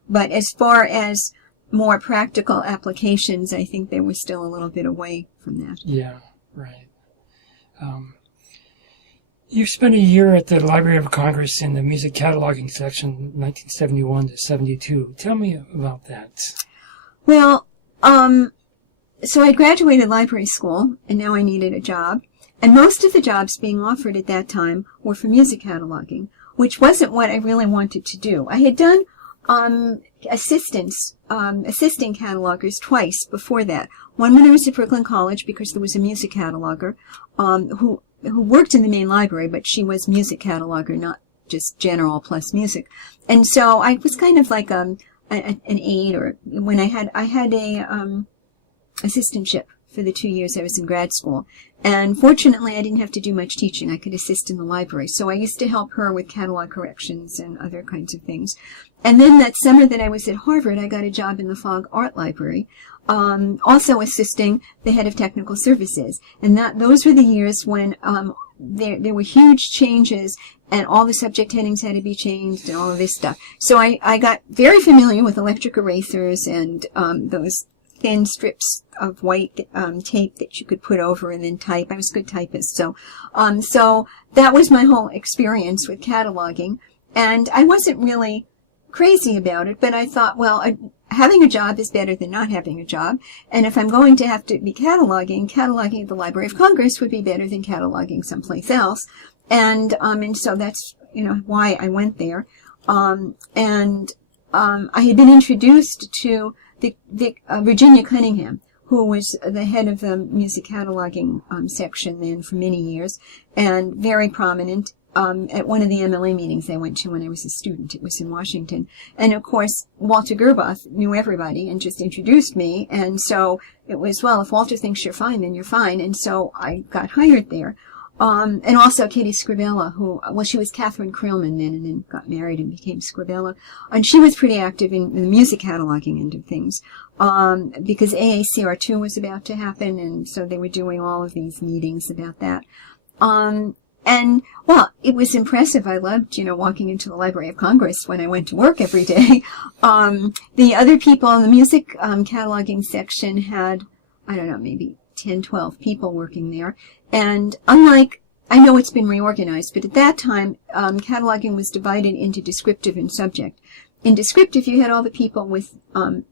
But as far as more practical applications, I think they were still a little bit away from that. Yeah, right. You spent a year at the Library of Congress in the music cataloging section, 1971 to 72. Tell me about that. Well, so I graduated library school, and now I needed a job. And most of the jobs being offered at that time were for music cataloging, which wasn't what I really wanted to do. I had done assisting catalogers twice before that. One when I was at Brooklyn College because there was a music cataloger who worked in the main library, but she was music cataloger, not just general plus music. And so I was kind of like an aide, or when I had a assistantship for the 2 years I was in grad school. And fortunately, I didn't have to do much teaching. I could assist in the library. So I used to help her with catalog corrections and other kinds of things. And then that summer that I was at Harvard, I got a job in the Fogg Art Library, also assisting the head of technical services. And those were the years when there were huge changes and all the subject headings had to be changed and all of this stuff. So I got very familiar with electric erasers and those thin strips of white tape that you could put over and then type. I was a good typist. So that was my whole experience with cataloging. And I wasn't really crazy about it, but I thought, well, having a job is better than not having a job. And if I'm going to have to be cataloging at the Library of Congress would be better than cataloging someplace else. And so that's, why I went there. I had been introduced to Virginia Cunningham, who was the head of the music cataloging section then for many years, and very prominent at one of the MLA meetings I went to when I was a student. It was in Washington. And, of course, Walter Gerbath knew everybody and just introduced me. And so it was, well, if Walter thinks you're fine, then you're fine. And so I got hired there. And also Kitty Scribella, she was Catherine Creelman then, and then got married and became Scribella. And she was pretty active in the music cataloging end of things, because AACR2 was about to happen, and so they were doing all of these meetings about that. And, well, it was impressive. I loved, walking into the Library of Congress when I went to work every day. The other people in the music cataloging section had, I don't know, maybe 10, 12 people working there. And unlike, I know it's been reorganized, but at that time, cataloging was divided into descriptive and subject. In descriptive, you had all the people with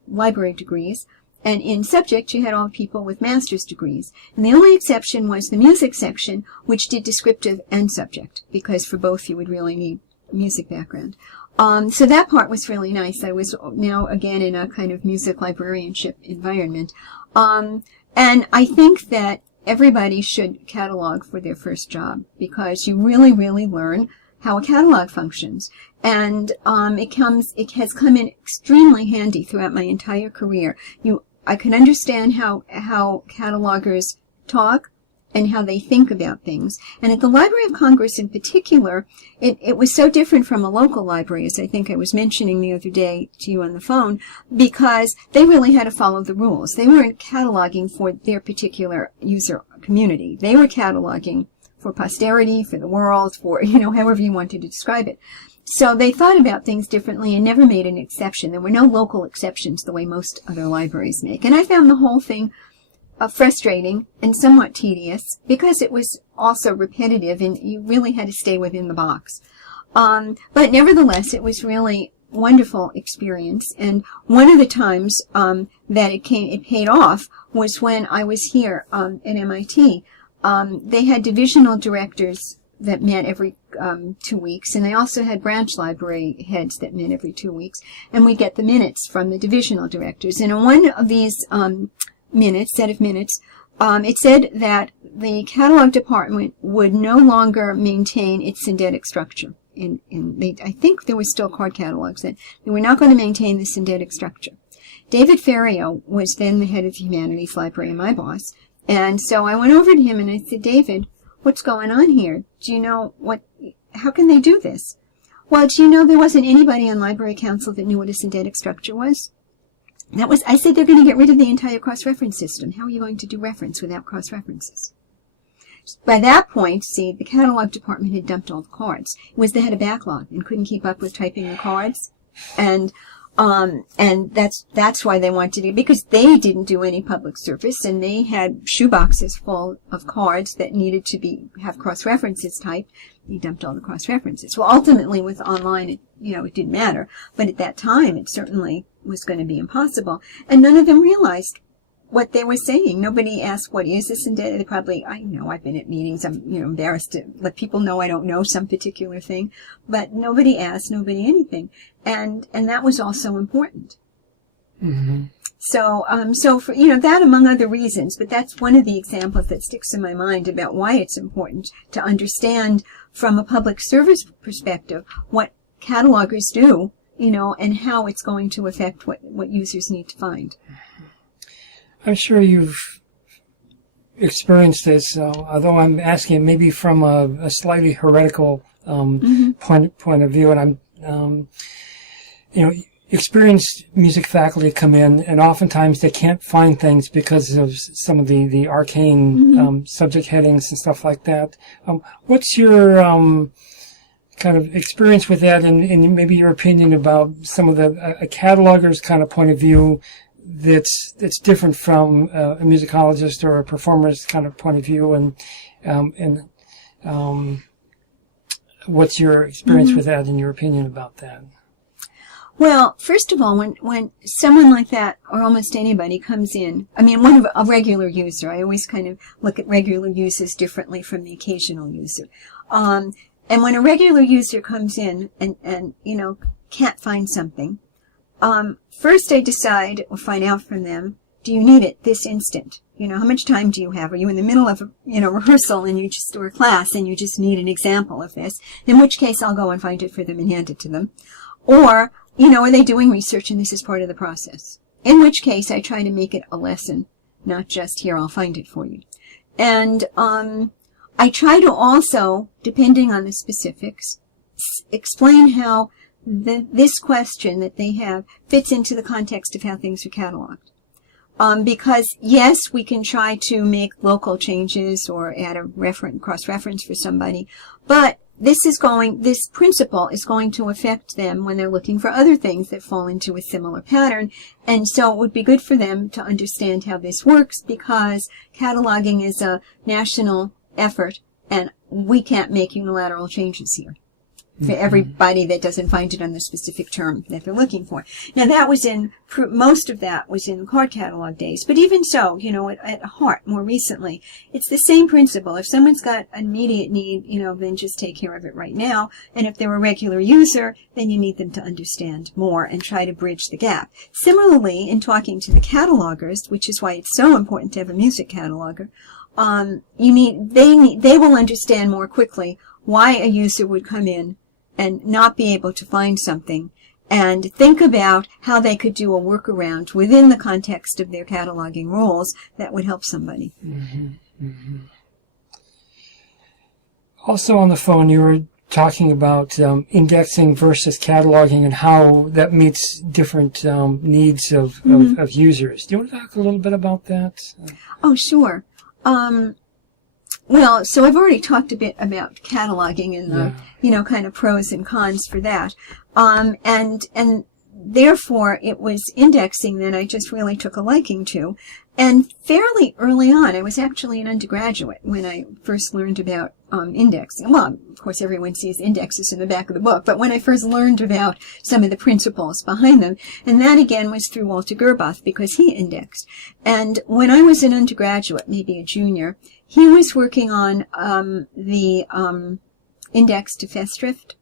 library degrees, and in subject, you had all the people with master's degrees. And the only exception was the music section, which did descriptive and subject, because for both you would really need a music background. So that part was really nice. I was now again in a kind of music librarianship environment. And I think that everybody should catalog for their first job, because you really, really learn how a catalog functions. And it has come in extremely handy throughout my entire career. I can understand how catalogers talk and how they think about things. And at the Library of Congress in particular, it was so different from a local library, as I think I was mentioning the other day to you on the phone, because they really had to follow the rules. They weren't cataloging for their particular user community. They were cataloging for posterity, for the world, for, however you wanted to describe it. So they thought about things differently and never made an exception. There were no local exceptions the way most other libraries make. And I found the whole thing frustrating and somewhat tedious, because it was also repetitive and you really had to stay within the box. But nevertheless, it was really wonderful experience. And one of the times that it paid off was when I was here at MIT. They had divisional directors that met every 2 weeks, and they also had branch library heads that met every 2 weeks, and we'd get the minutes from the divisional directors. And in one of these set of minutes, it said that the catalog department would no longer maintain its syndetic structure. I think there was still card catalogs then. They were not going to maintain the syndetic structure. David Ferrio was then the head of the Humanities Library, my boss, and so I went over to him and I said, David, what's going on here? Do you know how can they do this? Well, do you know there wasn't anybody on Library Council that knew what a syndetic structure was? I said they're going to get rid of the entire cross-reference system. How are you going to do reference without cross-references? By that point, see, the catalog department had dumped all the cards. They had a backlog and couldn't keep up with typing the cards. And that's why they wanted it, because they didn't do any public service, and they had shoeboxes full of cards that needed to have cross-references typed. They dumped all the cross-references. Well, ultimately, with online, it didn't matter. But at that time, it certainly was going to be impossible. And none of them realized what they were saying. Nobody asked, what is this? And they probably, I've been at meetings. I'm, embarrassed to let people know I don't know some particular thing. But nobody asked, nobody anything. And that was also important. Mm-hmm. So for, that among other reasons, but that's one of the examples that sticks in my mind about why it's important to understand from a public service perspective what catalogers do, and how it's going to affect what users need to find. I'm sure you've experienced this, although I'm asking maybe from a slightly heretical point of view, and I'm, experienced music faculty come in, and oftentimes they can't find things because of some of the arcane subject headings and stuff like that. What's your kind of experience with that, and maybe your opinion about some of a cataloger's kind of point of view that's different from a musicologist or a performer's kind of point of view, and what's your experience with that and your opinion about that? Well, first of all, when someone like that, or almost anybody, comes in, a regular user, I always kind of look at regular users differently from the occasional user. And when a regular user comes in and can't find something, first I decide or find out from them, do you need it this instant? How much time do you have? Are you in the middle of a, rehearsal and or a class and you just need an example of this? In which case I'll go and find it for them and hand it to them. Or, are they doing research and this is part of the process? In which case I try to make it a lesson, not just here, I'll find it for you. And, I try to also, depending on the specifics, explain how this question that they have fits into the context of how things are cataloged. Because yes, we can try to make local changes or add a cross-reference for somebody, but this principle is going to affect them when they're looking for other things that fall into a similar pattern. And so it would be good for them to understand how this works, because cataloging is a national effort and we can't make unilateral changes here for everybody that doesn't find it on the specific term that they're looking for. Now that was most of that was in card catalog days, but even so, at heart, more recently, it's the same principle. If someone's got an immediate need, then just take care of it right now. And if they're a regular user, then you need them to understand more and try to bridge the gap. Similarly, in talking to the catalogers, which is why it's so important to have a music cataloger, they will understand more quickly why a user would come in and not be able to find something, and think about how they could do a workaround within the context of their cataloging rules that would help somebody. Also on the phone, you were talking about indexing versus cataloging and how that meets different needs of users. Do you want to talk a little bit about that? Oh, sure. Well, so I've already talked a bit about cataloging and the, kind of pros and cons for that. And therefore it was indexing that I just really took a liking to. And fairly early on, I was actually an undergraduate when I first learned about indexing. Well, of course, everyone sees indexes in the back of the book, but when I first learned about some of the principles behind them, and that again was through Walter Gerbath because he indexed. And when I was an undergraduate, maybe a junior, he was working on the index to Festschrift.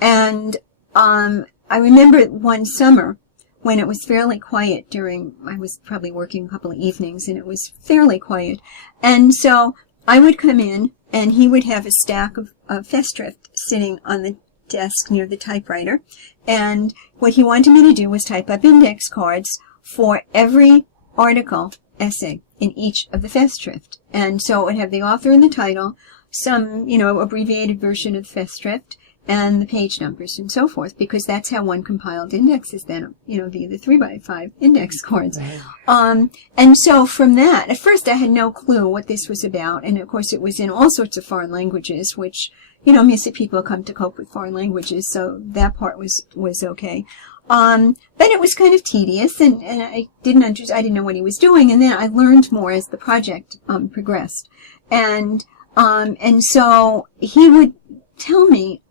And I remember one summer when it was fairly quiet I was probably working a couple of evenings, and it was fairly quiet. And so I would come in, and he would have a stack of Festschrift sitting on the desk near the typewriter. And what he wanted me to do was type up index cards for every article, essay, in each of the Festschrift. And so it would have the author and the title, some, abbreviated version of Festschrift, and the page numbers and so forth, because that's how one compiled indexes then, via the 3x5 index cards. And so from that, at first I had no clue what this was about, and of course it was in all sorts of foreign languages, which, music people come to cope with foreign languages, so that part was okay. But it was kind of tedious, and I didn't know what he was doing, and then I learned more as the project progressed. And so he would tell me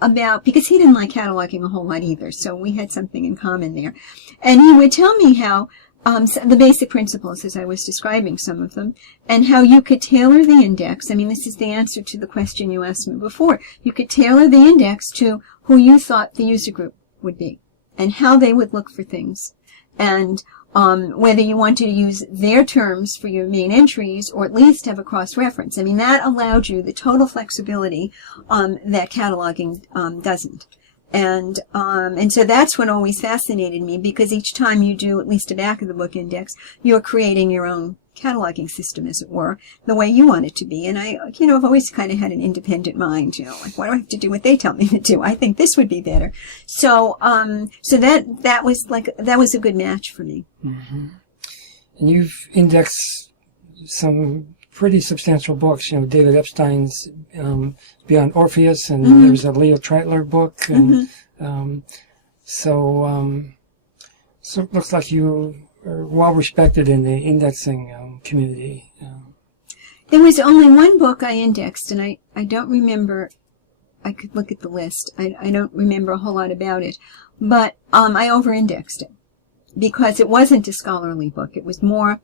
about, because he didn't like cataloging a whole lot either, so we had something in common there. And he would tell me how, the basic principles as I was describing some of them, and how you could tailor the index. I mean, this is the answer to the question you asked me before. You could tailor the index to who you thought the user group would be, and how they would look for things. And whether you wanted to use their terms for your main entries or at least have a cross-reference. I mean, that allowed you the total flexibility that cataloging doesn't. And so that's what always fascinated me, because each time you do at least a back-of-the-book index, you're creating your own cataloging system, as it were, the way you want it to be. And I've always kind of had an independent mind, like, why do I have to do what they tell me to do? I think this would be better. So, that was a good match for me. And you've indexed some pretty substantial books, David Epstein's Beyond Orpheus, and there's a Leo Treitler book, and so it looks like you are well respected in the indexing community. There was only one book I indexed, and I don't remember. I could look at the list. I don't remember a whole lot about it, but I over-indexed it because it wasn't a scholarly book. It was more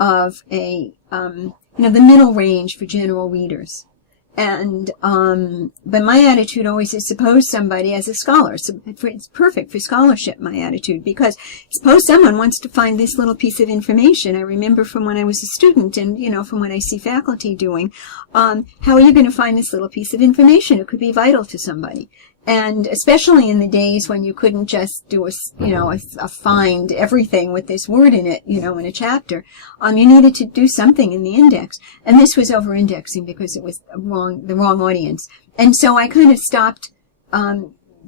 of a the middle range for general readers. And, but my attitude always is suppose somebody as a scholar. So it's perfect for scholarship, my attitude, because suppose someone wants to find this little piece of information. I remember from when I was a student and, from what I see faculty doing, how are you going to find this little piece of information? It could be vital to somebody. And especially in the days when you couldn't just do a find everything with this word in it, in a chapter, you needed to do something in the index. And this was over-indexing because it was the wrong audience. And so I kind of stopped,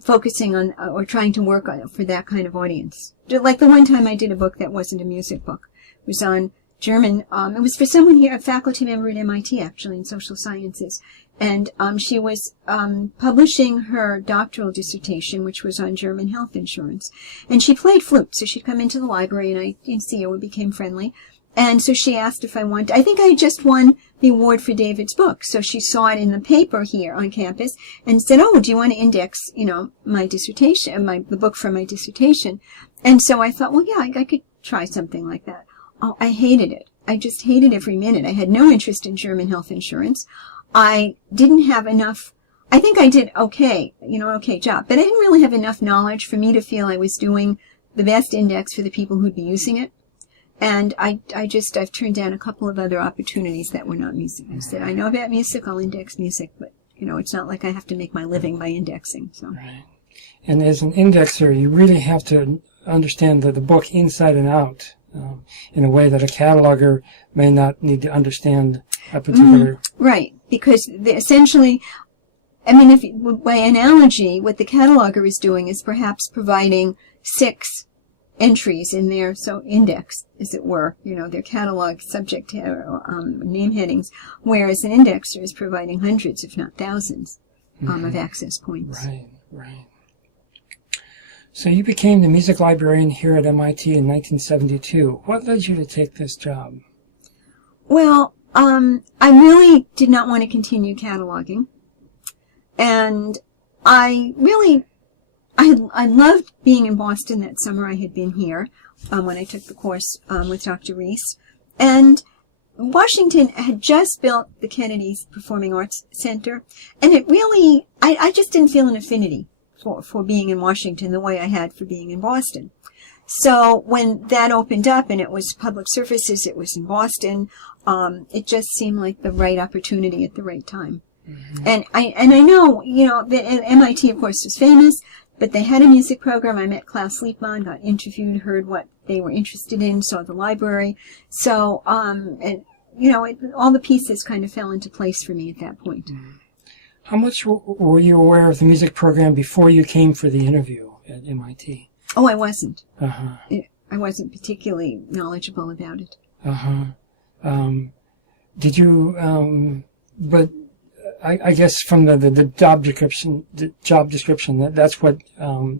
focusing on, or trying to work on it for that kind of audience. Like the one time I did a book that wasn't a music book. It was on German, it was for someone here, a faculty member at MIT actually, in social sciences. And she was publishing her doctoral dissertation, which was on German health insurance. And she played flute, so she'd come into the library, and I see her, we became friendly. And so she asked if I wanted, I think I had just won the award for David's book. So she saw it in the paper here on campus and said, oh, do you want to index, my dissertation, the book for my dissertation? And so I thought, well, yeah, I could try something like that. Oh, I hated it. I just hated every minute. I had no interest in German health insurance. I didn't have enough, I think I did okay, okay job, but I didn't really have enough knowledge for me to feel I was doing the best index for the people who'd be using it. And I've turned down a couple of other opportunities that were not music. I said, I know about music, I'll index music, but, it's not like I have to make my living by indexing, so. Right. And as an indexer, you really have to understand the book inside and out, in a way that a cataloger may not need to understand a particular... Right, because essentially, if by analogy, what the cataloger is doing is perhaps providing 6 entries in their index, as it were, their catalog subject name headings, whereas an indexer is providing hundreds, if not thousands, of access points. Right. So you became the music librarian here at MIT in 1972. What led you to take this job? Well, I really did not want to continue cataloging. And I loved being in Boston that summer. I had been here when I took the course with Dr. Reese. And Washington had just built the Kennedy's Performing Arts Center. And it really, I just didn't feel an affinity for being in Washington the way I had for being in Boston. So when that opened up and it was public services, it was in Boston, it just seemed like the right opportunity at the right time. Mm-hmm. And I know, that MIT, of course, was famous, but they had a music program. I met Klaus Liebmann, got interviewed, heard what they were interested in, saw the library. So, all the pieces kind of fell into place for me at that point. Mm-hmm. How much were you aware of the music program before you came for the interview at MIT? Oh, I wasn't. Uh-huh. I wasn't particularly knowledgeable about it. Uh-huh. Did you, but I guess from the job description, that's what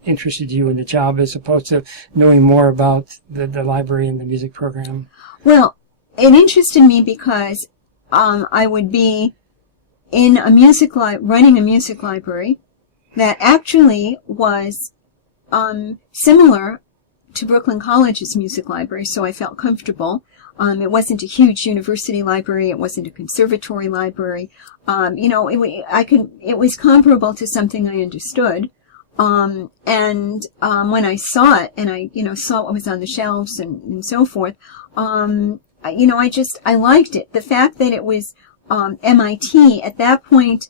interested you in the job as opposed to knowing more about the library and the music program? Well, it interested me because I would be in a running a music library that actually was similar to Brooklyn College's music library, so I felt comfortable. It wasn't a huge university library. It wasn't a conservatory library. It was comparable to something I understood. When I saw it and I saw what was on the shelves and so forth, I liked it. The fact that it was MIT at that point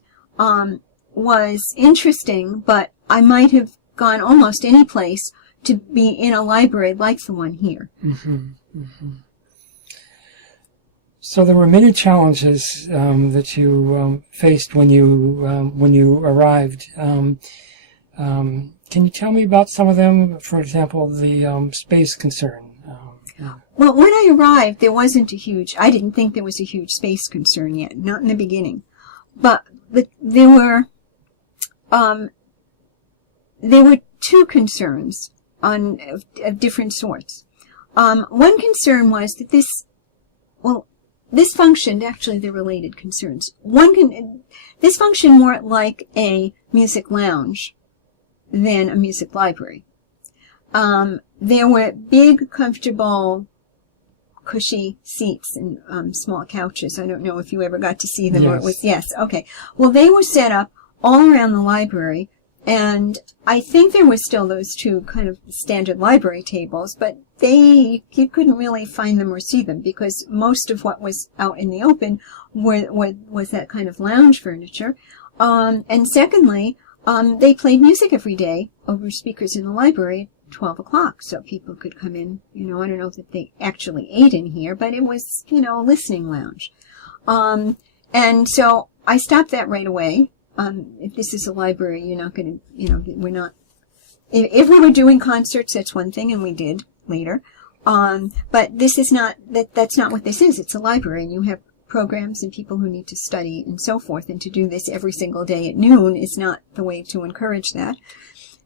was interesting, but I might have gone almost any place to be in a library like the one here. Mm-hmm. Mm-hmm. So there were many challenges that you faced when you arrived. Can you tell me about some of them? For example, the space concern. Well, when I arrived, I didn't think there was a huge space concern yet, not in the beginning. But there were two concerns of different sorts. One concern was that this functioned, actually they're related concerns. This functioned more like a music lounge than a music library. There were big, comfortable cushy seats and small couches. I don't know if you ever got to see them. Yes. Or it was, yes, okay. Well, they were set up all around the library, and I think there were still those two kind of standard library tables, but you couldn't really find them or see them because most of what was out in the open was that kind of lounge furniture. And secondly, they played music every day over speakers in the library at 12 o'clock, so people could come in. I don't know that they actually ate in here, but it was, a listening lounge. And so I stopped that right away. If this is a library, you're not going to, we're not, if we were doing concerts, that's one thing, and we did later. But this is not, that's not what this is. It's a library, and you have programs and people who need to study and so forth, and to do this every single day at noon is not the way to encourage that.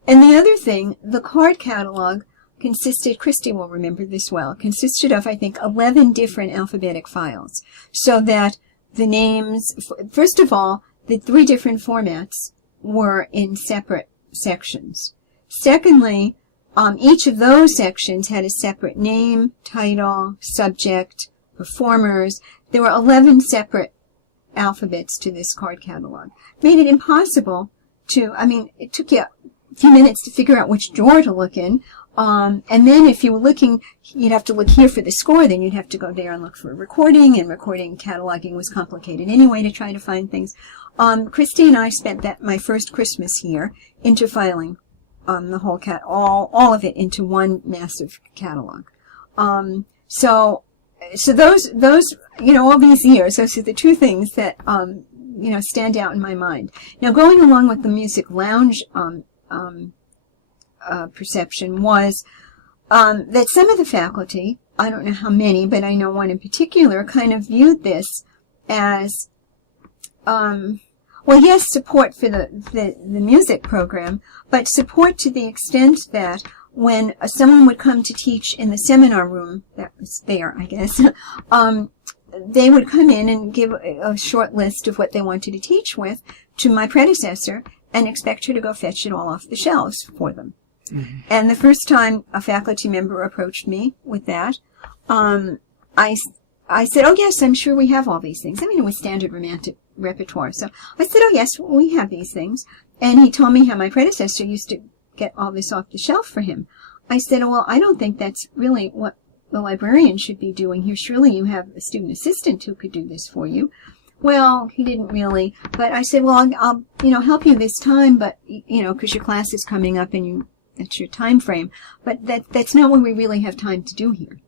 And the other thing, the card catalog consisted, Christy will remember this well, consisted of, I think, 11 different alphabetic files. So that the names, first of all, the 3 different formats were in separate sections. Secondly, each of those sections had a separate name, title, subject, performers. There were 11 separate alphabets to this card catalog. Made it impossible to, it took you a few minutes to figure out which drawer to look in. And then if you were looking, you'd have to look here for the score, then you'd have to go there and look for a recording, and recording cataloging was complicated anyway to try to find things. Christy and I spent my first Christmas here interfiling the whole all of it into one massive catalog. So those, all these years, those are the two things that, stand out in my mind. Now, going along with the music lounge, perception was, that some of the faculty, I don't know how many, but I know one in particular, kind of viewed this as, yes, support for the music program, but support to the extent that when someone would come to teach in the seminar room that was there, I guess, they would come in and give a short list of what they wanted to teach with to my predecessor and expect her to go fetch it all off the shelves for them. Mm-hmm. And the first time a faculty member approached me with that, I said, oh, yes, I'm sure we have all these things. It was standard romantic repertoire. So I said, oh, yes, we have these things. And he told me how my predecessor used to get all this off the shelf for him. I said, well, I don't think that's really what the librarian should be doing here. Surely you have a student assistant who could do this for you. Well, he didn't really. But I said, well, I'll help you this time, but, because your class is coming up and that's your time frame. But that's not what we really have time to do here.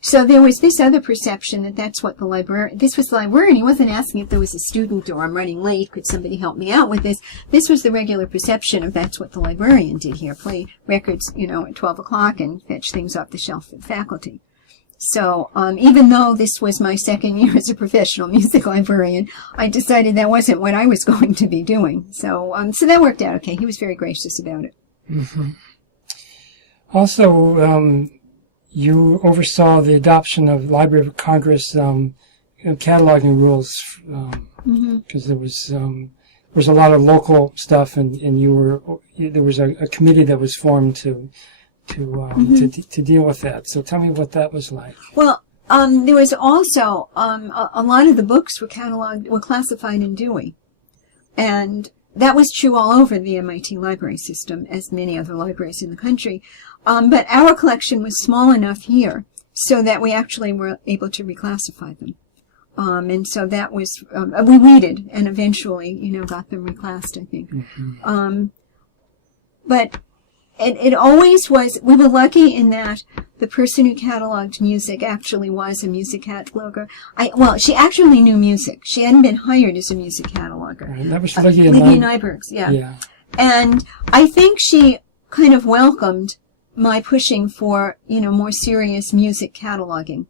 So there was this other perception that that's what this was the librarian. He wasn't asking if there was a student or I'm running late, could somebody help me out with this? This was the regular perception of that's what the librarian did here, play records, at 12 o'clock and fetch things off the shelf for the faculty. So, even though this was my second year as a professional music librarian, I decided that wasn't what I was going to be doing. So that worked out okay. He was very gracious about it. Mm-hmm. Also, you oversaw the adoption of Library of Congress cataloging rules because there was a lot of local stuff, and there was a committee that was formed to deal with that. So tell me what that was like. Well, there was also a lot of the books were classified in Dewey, and that was true all over the MIT library system, as many other libraries in the country. But our collection was small enough here so that we actually were able to reclassify them. And so that was, we weeded and eventually, got them reclassed, I think. Mm-hmm. But it always was, we were lucky in that the person who cataloged music actually was a music cataloger. She actually knew music. She hadn't been hired as a music cataloger. Right, that was Lydia Nyberg's, yeah. And I think she kind of welcomed my pushing for, more serious music cataloging.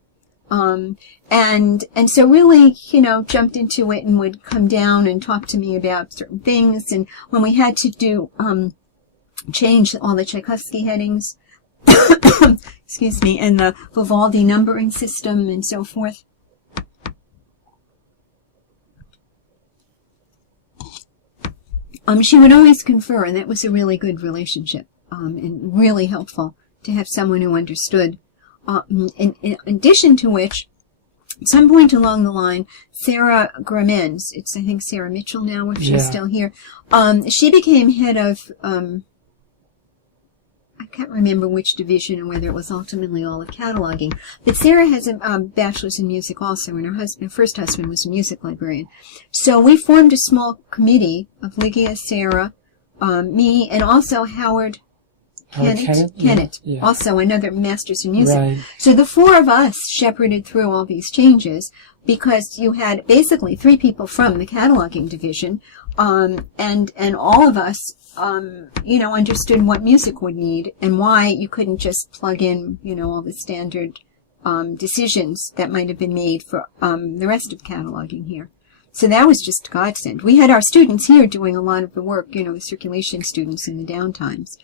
And so really, jumped into it and would come down and talk to me about certain things. And when we had to do, change all the Tchaikovsky headings, excuse me, and the Vivaldi numbering system and so forth. She would always confer, and that was a really good relationship, and really helpful to have someone who understood In addition to which, at some point along the line, Sarah Gramens, it's I think Sarah Mitchell now, if she's still here, she became head of, I can't remember which division and whether it was ultimately all of cataloging, but Sarah has a bachelor's in music also, and her first husband was a music librarian. So we formed a small committee of Lygia, Sarah, me, and also Howard Kennett, also another master's in music. Right. So the four of us shepherded through all these changes because you had basically three people from the cataloging division, and all of us, understood what music would need and why you couldn't just plug in, all the standard decisions that might have been made for the rest of cataloging here. So that was just godsend. We had our students here doing a lot of the work, the circulation students in the downtimes.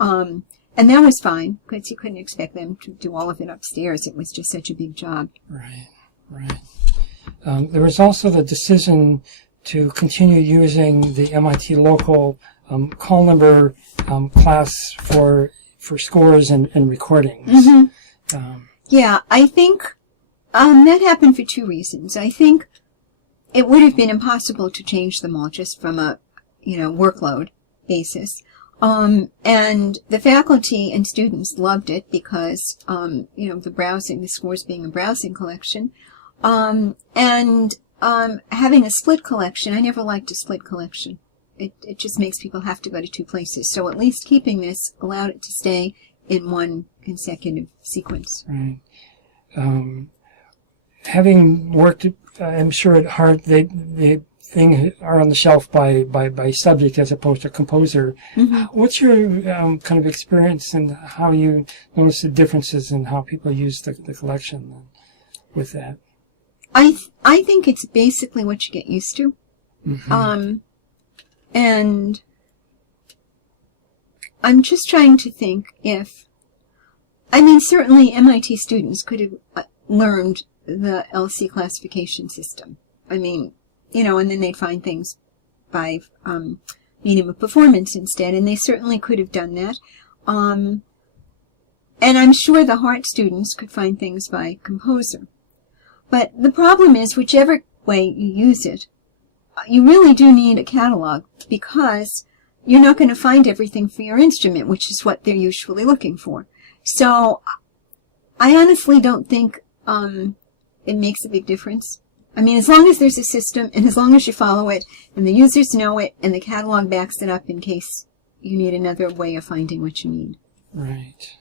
And that was fine, because you couldn't expect them to do all of it upstairs. It was just such a big job. Right. There was also the decision to continue using the MIT local call number class for scores and recordings. Mm-hmm. I think that happened for two reasons. I think it would have been impossible to change them all just from a, workload basis. And the faculty and students loved it because, the scores being a browsing collection. Having a split collection, I never liked a split collection. It just makes people have to go to two places. So at least keeping this allowed it to stay in one consecutive sequence. Right. Having worked, I'm sure at heart, they things are on the shelf by subject as opposed to composer. Mm-hmm. What's your kind of experience and how you notice the differences in how people use the collection with that? I think it's basically what you get used to. Mm-hmm. And I'm just trying to think certainly MIT students could have learned the LC classification system. And then they'd find things by medium of performance instead, and they certainly could have done that. And I'm sure the Hart students could find things by composer. But the problem is, whichever way you use it, you really do need a catalog because you're not going to find everything for your instrument, which is what they're usually looking for. So I honestly don't think it makes a big difference. As long as there's a system and as long as you follow it and the users know it and the catalog backs it up in case you need another way of finding what you need. Right.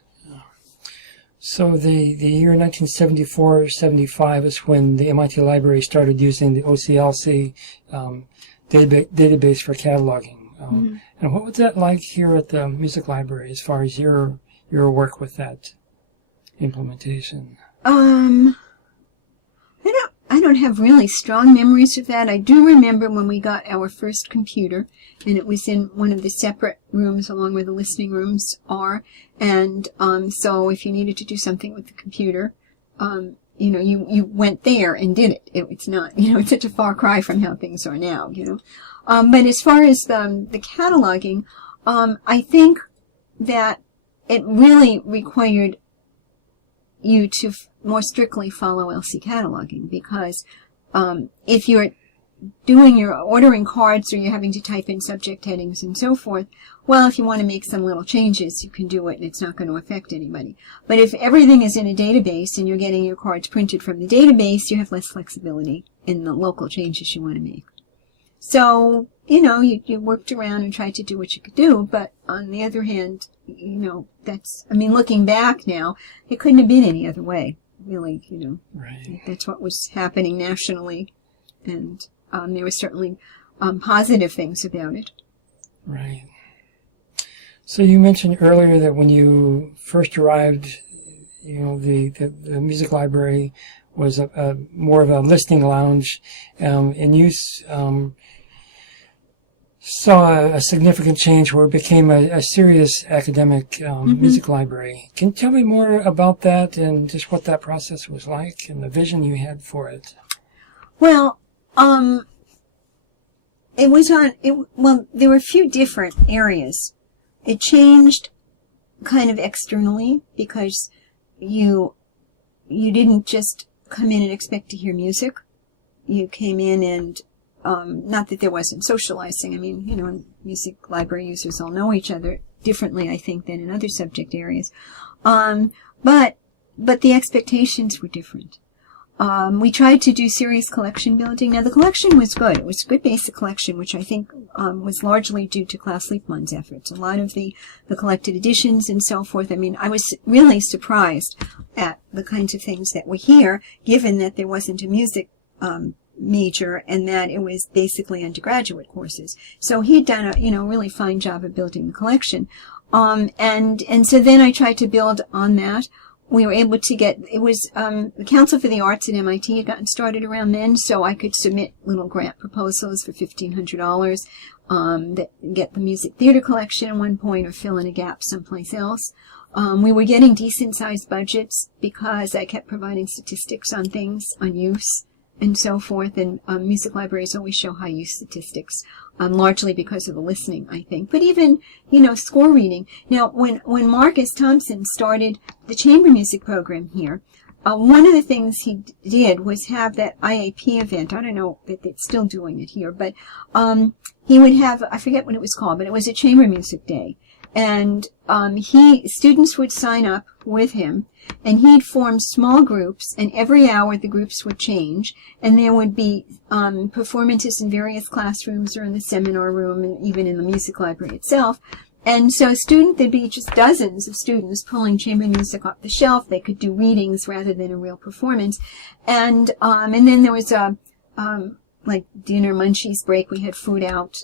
So the year 1974-75 is when the MIT library started using the OCLC database for cataloging. Mm-hmm. And what was that like here at the music library as far as your work with that implementation? I don't have really strong memories of that. I do remember when we got our first computer, and it was in one of the separate rooms along where the listening rooms are. And so if you needed to do something with the computer, you went there and did it. It's not, it's such a far cry from how things are now, But as far as the cataloging, I think that it really required you to more strictly follow LC cataloging because if you're doing your ordering cards or you're having to type in subject headings and so forth, well, if you want to make some little changes, you can do it and it's not going to affect anybody. But if everything is in a database and you're getting your cards printed from the database, you have less flexibility in the local changes you want to make. So, you worked around and tried to do what you could do, but on the other hand, looking back now, it couldn't have been any other way, really, Right. That's what was happening nationally, and there were certainly positive things about it. Right. So you mentioned earlier that when you first arrived, the music library was a more of a listening lounge, and you saw a significant change where it became a serious academic music library. Can you tell me more about that and just what that process was like and the vision you had for it? Well, there were a few different areas. It changed kind of externally because you you didn't just come in and expect to hear music. You came in and, not that there wasn't socializing. I mean, music library users all know each other differently, I think, than in other subject areas. But the expectations were different. We tried to do serious collection building. Now, the collection was good. It was a good basic collection, which I think was largely due to Klaus Liebmann's efforts. A lot of the collected editions and so forth. I mean, I was really surprised at the kinds of things that were here, given that there wasn't a music major and that it was basically undergraduate courses. So he'd done a really fine job of building the collection. And so then I tried to build on that. We were able to get, it was, the Council for the Arts at MIT had gotten started around then, so I could submit little grant proposals for $1,500, that get the music theater collection at one point or fill in a gap someplace else. We were getting decent sized budgets because I kept providing statistics on things, on use and so forth, and music libraries always show high use statistics, largely because of the listening, I think. But even, score reading. Now, when Marcus Thompson started the chamber music program here, one of the things he did was have that IAP event. I don't know that they're still doing it here, but he would have, I forget what it was called, but it was a chamber music day. And students would sign up with him, and he'd form small groups, and every hour the groups would change, and there would be performances in various classrooms or in the seminar room and even in the music library itself. And so there'd be just dozens of students pulling chamber music off the shelf. They could do readings rather than a real performance. And then there was a like dinner munchies break. We had food out,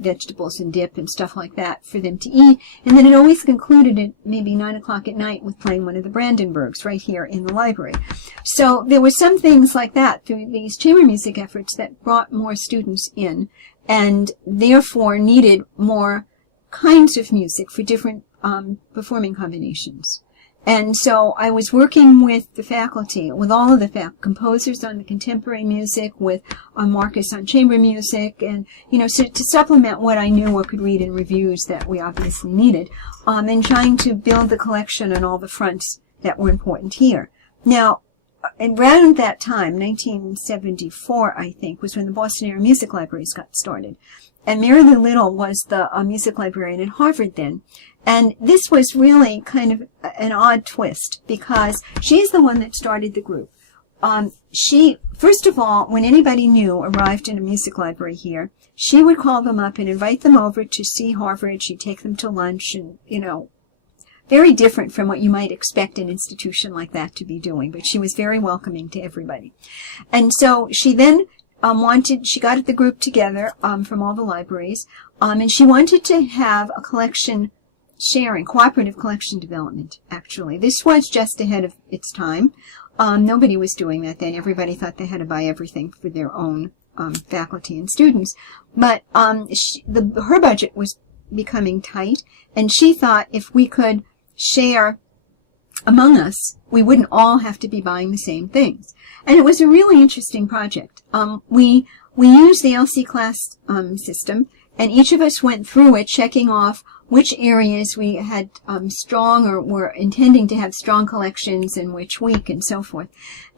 vegetables and dip and stuff like that for them to eat. And then it always concluded at maybe 9 o'clock at night with playing one of the Brandenburgs right here in the library. So there were some things like that through these chamber music efforts that brought more students in and therefore needed more kinds of music for different performing combinations. And so I was working with the faculty, with all of the composers on the contemporary music, with Marcus on chamber music, and, so to supplement what I knew or could read in reviews that we obviously needed, and trying to build the collection on all the fronts that were important here. Now, around that time, 1974, I think, was when the Boston area music libraries got started. And Mary Lou Little was the music librarian at Harvard then. And this was really kind of an odd twist because she's the one that started the group. She, first of all, when anybody new arrived in a music library here, she would call them up and invite them over to see Harvard. She'd take them to lunch and, very different from what you might expect an institution like that to be doing. But she was very welcoming to everybody. And so she then she got the group together from all the libraries, and she wanted to have a collection sharing, cooperative collection development, actually. This was just ahead of its time. Nobody was doing that then. Everybody thought they had to buy everything for their own faculty and students. But her budget was becoming tight, and she thought if we could share among us, we wouldn't all have to be buying the same things. And it was a really interesting project. We used the LC class system, and each of us went through it, checking off which areas we had strong or were intending to have strong collections and which weak and so forth.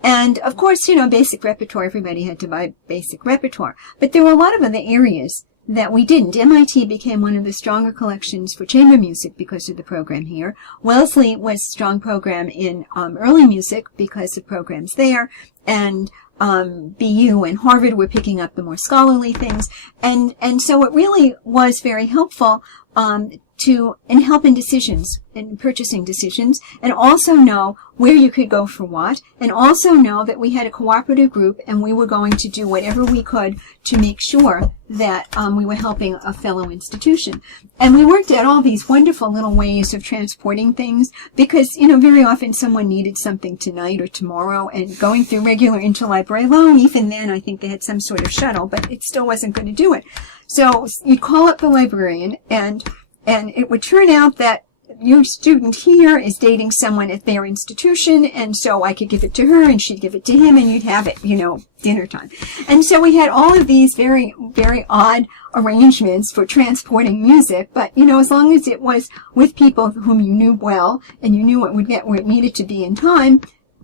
And, of course, basic repertoire, everybody had to buy basic repertoire. But there were a lot of other areas that we didn't. MIT became one of the stronger collections for chamber music because of the program here. Wellesley was a strong program in early music because of programs there. And BU and Harvard were picking up the more scholarly things. And so it really was very helpful to help in decisions, in purchasing decisions, and also know where you could go for what, and also know that we had a cooperative group and we were going to do whatever we could to make sure that we were helping a fellow institution. And we worked out all these wonderful little ways of transporting things because, very often someone needed something tonight or tomorrow, and going through regular interlibrary loan, even then I think they had some sort of shuttle, but it still wasn't going to do it. So you'd call up the librarian, and it would turn out that your student here is dating someone at their institution, and so I could give it to her and she'd give it to him, and you'd have it, dinner time. And so we had all of these very, very odd arrangements for transporting music, but, as long as it was with people whom you knew well and you knew it would get where it needed to be in time,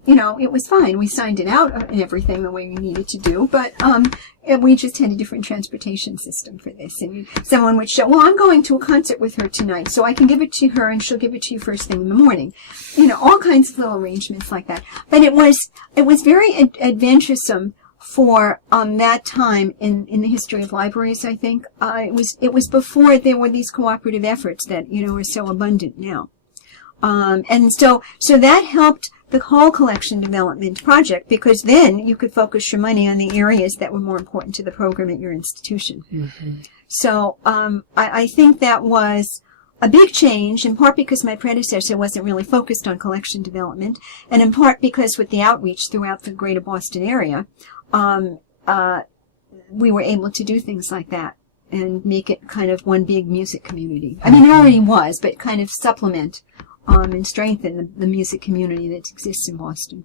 it was fine. We signed it out and everything the way we needed to do, but we just had a different transportation system for this. And someone would show, well, I'm going to a concert with her tonight, so I can give it to her and she'll give it to you first thing in the morning. All kinds of little arrangements like that. But it was very adventuresome for that time in the history of libraries, I think. It was before there were these cooperative efforts that, are so abundant now. And so that helped the whole collection development project, because then you could focus your money on the areas that were more important to the program at your institution. Mm-hmm. So I think that was a big change, in part because my predecessor wasn't really focused on collection development, and in part because with the outreach throughout the greater Boston area, we were able to do things like that and make it kind of one big music community. I mean, it already was, but kind of supplement and strengthen the music community that exists in Boston.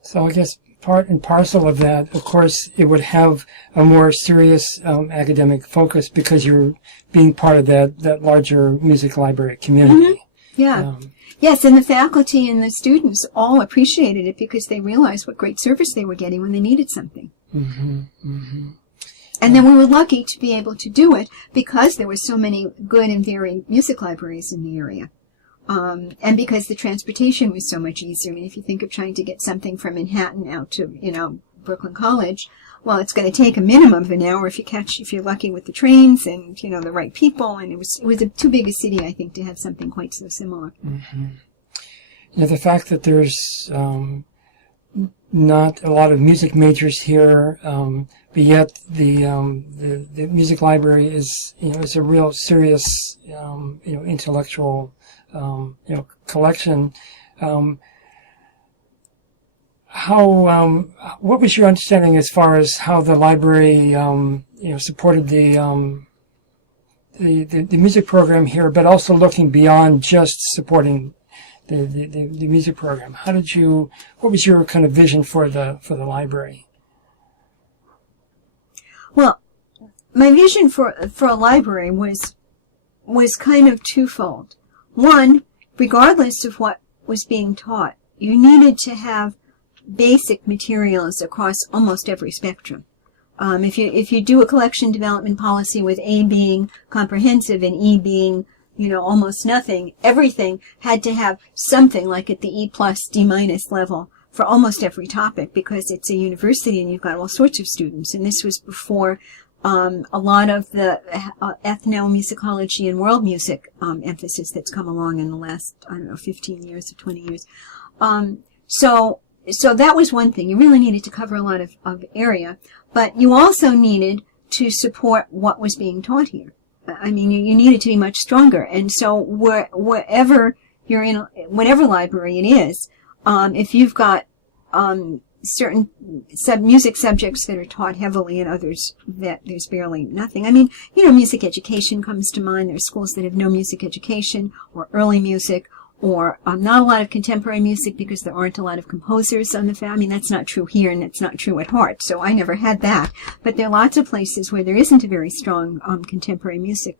So I guess part and parcel of that, of course, it would have a more serious academic focus because you're being part of that larger music library community. Mm-hmm. Yeah. Yes, and the faculty and the students all appreciated it because they realized what great service they were getting when they needed something. Mm-hmm. Mm-hmm. And then we were lucky to be able to do it because there were so many good and varied music libraries in the area. And because the transportation was so much easier. I mean, if you think of trying to get something from Manhattan out to, Brooklyn College, well, it's going to take a minimum of an hour if you're lucky with the trains and, the right people. And it was too big a city, I think, to have something quite so similar. Mm-hmm. The fact that there's not a lot of music majors here, but yet the music library is a real serious intellectual collection. What was your understanding as far as how the library supported the music program here, but also looking beyond just supporting the music program? What was your kind of vision for the library? Well, my vision for a library was kind of twofold. One, regardless of what was being taught, you needed to have basic materials across almost every spectrum. If you do a collection development policy with A being comprehensive and E being almost nothing, everything had to have something like at the E+, D- level for almost every topic, because it's a university and you've got all sorts of students. And this was before a lot of the ethnomusicology and world music emphasis that's come along in the last, 15 years or 20 years. So that was one thing. You really needed to cover a lot of area, but you also needed to support what was being taught here. I mean, you needed to be much stronger. And so wherever you're in, whatever library it is, if you've got certain music subjects that are taught heavily and others that there's barely nothing. I mean, music education comes to mind. There's schools that have no music education or early music, or not a lot of contemporary music because there aren't a lot of composers on the faculty. I mean, that's not true here, and it's not true at Hart, so I never had that. But there are lots of places where there isn't a very strong contemporary music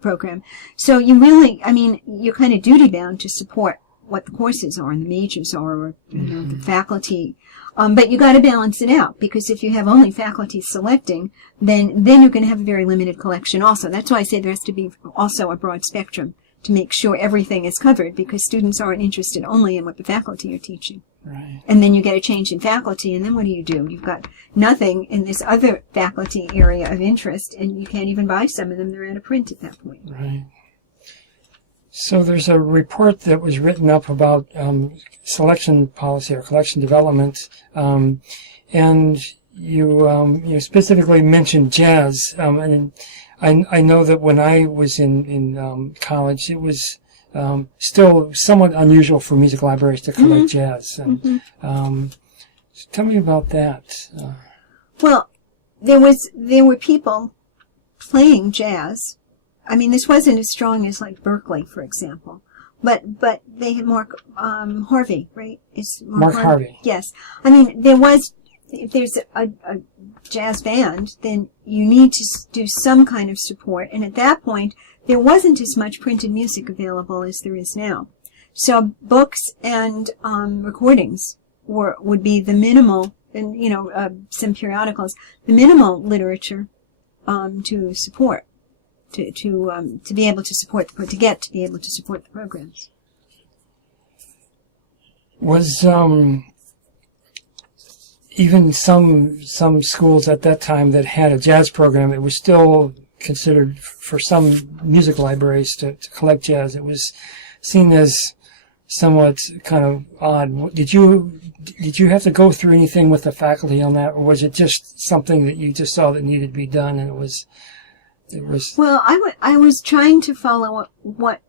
program. So you really, you're kind of duty-bound to support what the courses are and the majors are, or the faculty. But you got to balance it out, because if you have only faculty selecting, then you're going to have a very limited collection also. That's why I say there has to be also a broad spectrum to make sure everything is covered, because students aren't interested only in what the faculty are teaching. Right. And then you get a change in faculty, and then what do? You've got nothing in this other faculty area of interest, and you can't even buy some of them. They're out of print at that point. Right. So there's a report that was written up about selection policy or collection development, and you specifically mentioned jazz, and I know that when I was in college, it was still somewhat unusual for music libraries to collect jazz. And so tell me about that. Well, there were people playing jazz. I mean, this wasn't as strong as like Berkeley, for example, but they had Mark Harvey, right? It's Mark Harvey. Yes, I mean if there's a jazz band, then you need to do some kind of support. And at that point, there wasn't as much printed music available as there is now. So books and recordings would be the minimal, and some periodicals, the minimal literature to support, to be able to support the programs. Was even some schools at that time that had a jazz program, it was still considered for some music libraries to collect jazz. It was seen as somewhat kind of odd. Did you have to go through anything with the faculty on that, or was it just something that you just saw that needed to be done, and it was? Well, I was trying to follow what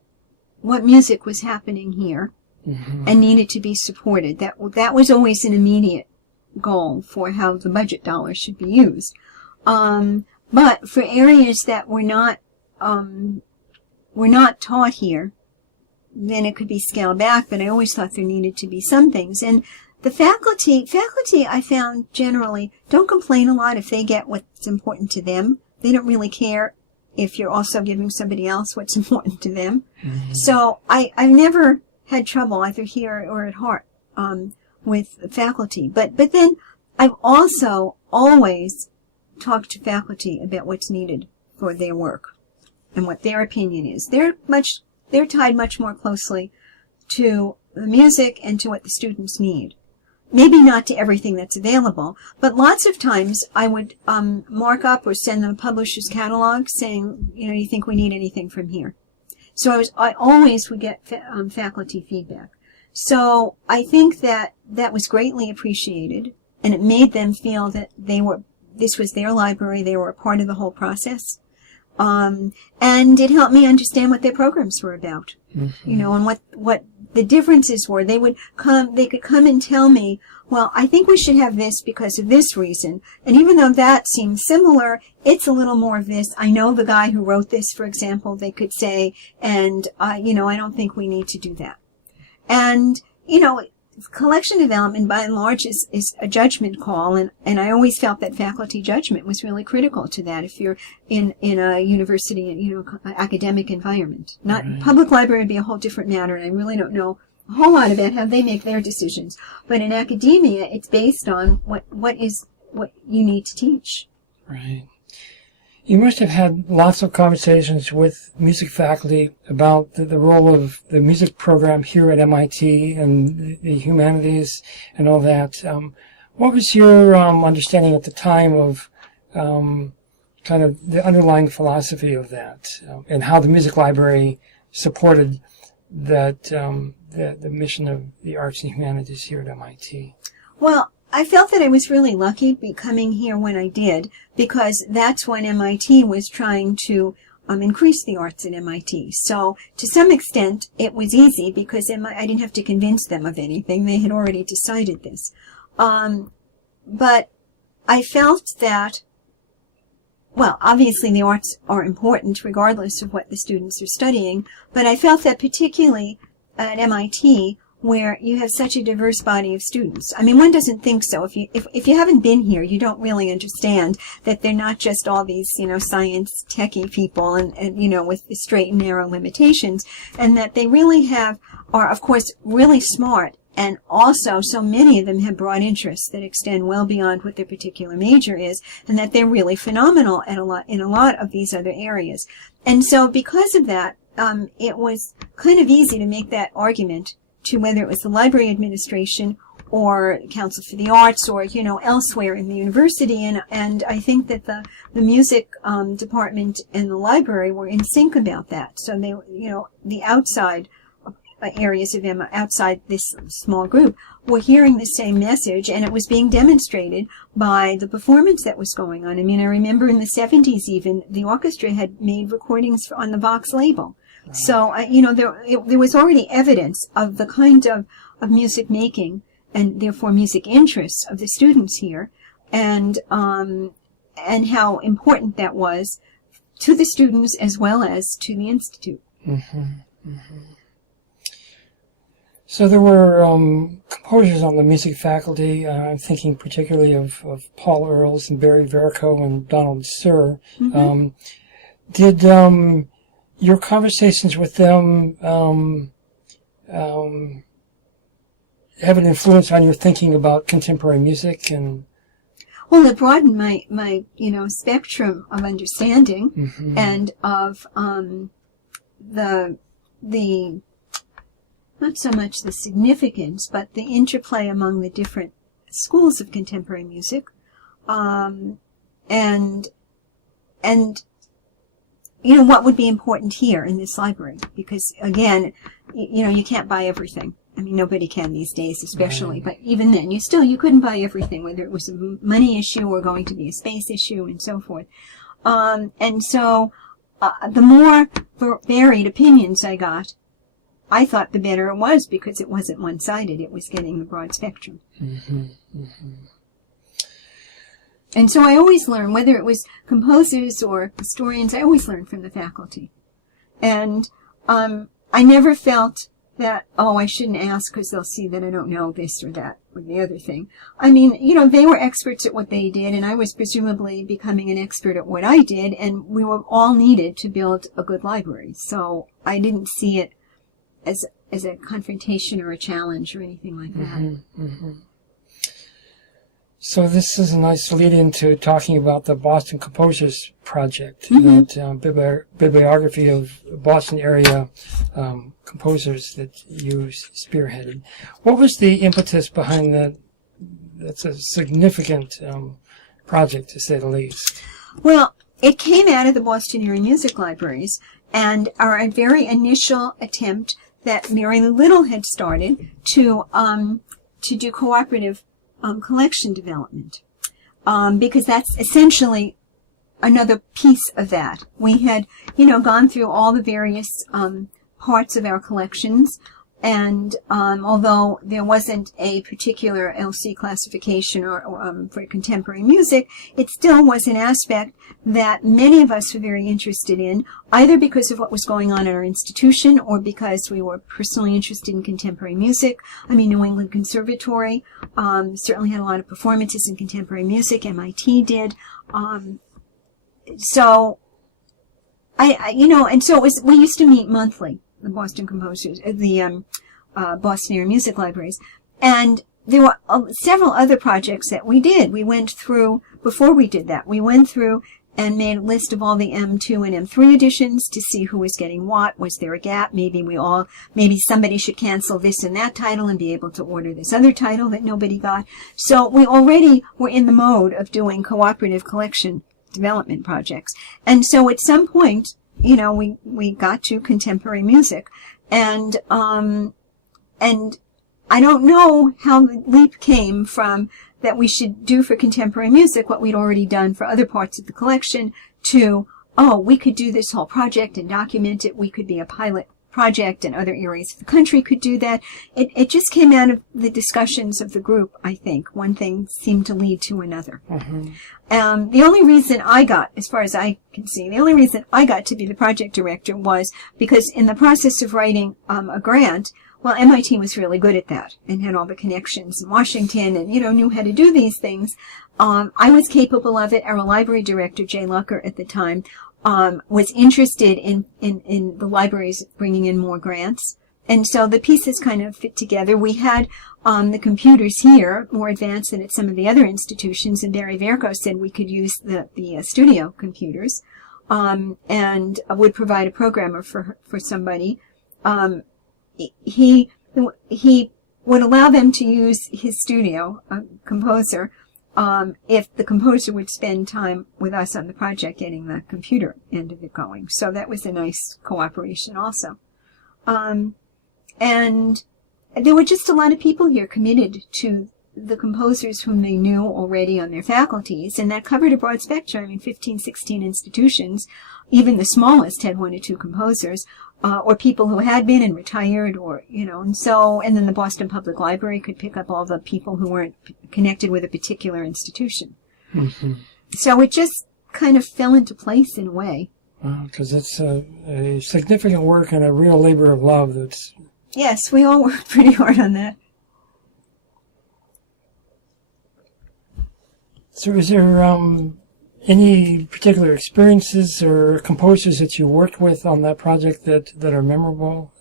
music was happening here, mm-hmm. and needed to be supported. That was always an immediate goal for how the budget dollars should be used. But for areas that were not taught here, then it could be scaled back. But I always thought there needed to be some things. And the faculty I found generally don't complain a lot if they get what's important to them. They don't really care if you're also giving somebody else what's important to them. Mm-hmm. So I've never had trouble either here or at Hart with faculty. But then I've also always talked to faculty about what's needed for their work and what their opinion is. They're tied much more closely to the music and to what the students need. Maybe not to everything that's available, but lots of times I would mark up or send them a publisher's catalog saying, do you think we need anything from here? So I always would get faculty feedback. So I think that was greatly appreciated, and it made them feel that this was their library, they were a part of the whole process. And it helped me understand what their programs were about, mm-hmm. And what the differences were. They could come and tell me, well, I think we should have this because of this reason. And even though that seems similar, it's a little more of this. I know the guy who wrote this, for example, they could say, and, I don't think we need to do that. And, collection development by and large is a judgment call, and I always felt that faculty judgment was really critical to that if you're in a university, academic environment. Not right. Public library would be a whole different matter, and I really don't know a whole lot about how they make their decisions. But in academia, it's based on what you need to teach. Right. You must have had lots of conversations with music faculty about the role of the music program here at MIT and the humanities and all that. What was your understanding at the time of kind of the underlying philosophy of that and how the music library supported that the mission of the arts and humanities here at MIT? Well, I felt that I was really lucky coming here when I did, because that's when MIT was trying to increase the arts at MIT. So to some extent, it was easy because I didn't have to convince them of anything. They had already decided this. But I felt that, well, obviously the arts are important regardless of what the students are studying, but I felt that particularly at MIT, where you have such a diverse body of students. I mean, one doesn't think so. If you haven't been here, you don't really understand that they're not just all these, science techie people and with the straight and narrow limitations, and that they really are, of course, really smart, and also so many of them have broad interests that extend well beyond what their particular major is, and that they're really phenomenal in a lot of these other areas. And so because of that, it was kind of easy to make that argument to whether it was the library administration or Council for the Arts or, elsewhere in the university. And I think that the music department and the library were in sync about that. So they, the outside areas of outside this small group were hearing the same message, and it was being demonstrated by the performance that was going on. I mean, I remember in the 70s even, the orchestra had made recordings on the Vox label. So, there was already evidence of the kind of music making and therefore music interests of the students here, and how important that was to the students as well as to the Institute. Mm-hmm. Mm-hmm. So there were composers on the music faculty. I'm thinking particularly of Paul Earls and Barry Verico and Donald Sir. Mm-hmm. Did your conversations with them have an influence on your thinking about contemporary music? And well, it broadened my spectrum of understanding and of the not so much the significance, but the interplay among the different schools of contemporary music, and what would be important here in this library, because again, you can't buy everything. I mean, nobody can these days, especially, but even then, you couldn't buy everything, whether it was a money issue or going to be a space issue and so forth. And so, the more varied opinions I got, I thought the better it was, because it wasn't one-sided. It was getting the broad spectrum. And so I always learn, whether it was composers or historians, I always learned from the faculty. And I never felt that, I shouldn't ask because they'll see that I don't know this or that or the other thing. I mean, they were experts at what they did, and I was presumably becoming an expert at what I did, and we were all needed to build a good library. So I didn't see it as a confrontation or a challenge or anything like that. So this is a nice lead into talking about the Boston Composers Project, that bibliography of Boston area composers that you spearheaded. What was the impetus behind that? That's a significant project, to say the least. Well, it came out of the Boston area music libraries, and our very initial attempt that Mary Lou Little had started to do cooperative collection development, because that's essentially another piece of that. We had, gone through all the various parts of our collections, and although there wasn't a particular LC classification or for contemporary music, it still was an aspect that many of us were very interested in, either because of what was going on at our institution or because we were personally interested in contemporary music. I mean, New England Conservatory certainly had a lot of performances in contemporary music. MIT did. So and so it was. We used to meet monthly, the Boston composers, the Boston area music libraries, and there were several other projects that we did. We went through, before we did that, we went through and made a list of all the M2 and M3 editions to see who was getting what. Was there a gap? Maybe somebody should cancel this and that title and be able to order this other title that nobody got. So we already were in the mode of doing cooperative collection development projects. And so at some point, we got to contemporary music, and I don't know how the leap came from that we should do for contemporary music what we'd already done for other parts of the collection to, we could do this whole project and document it. We could be a pilot project, and other areas of the country could do that. It just came out of the discussions of the group, I think. One thing seemed to lead to another. The only reason I got, as far as I can see, the only reason I got to be the project director was because in the process of writing a grant, well, MIT was really good at that and had all the connections in Washington and, knew how to do these things. I was capable of it. Our library director, Jay Lucker, at the time, was interested in the libraries bringing in more grants. And so the pieces kind of fit together. We had the computers here more advanced than at some of the other institutions, and Barry Verco said we could use the studio computers, and would provide a programmer for somebody. He would allow them to use his studio, a composer, if the composer would spend time with us on the project getting the computer end of it going. So that was a nice cooperation also. And there were just a lot of people here committed to the composers whom they knew already on their faculties, and that covered a broad spectrum. I mean, 15, 16 institutions, even the smallest had 1 or 2 composers, or people who had been and retired, or, and then the Boston Public Library could pick up all the people who weren't connected with a particular institution. So it just kind of fell into place in a way. Because it's a significant work and a real labor of love. Yes, we all worked pretty hard on that. So is there any particular experiences or composers that you worked with on that project that are memorable?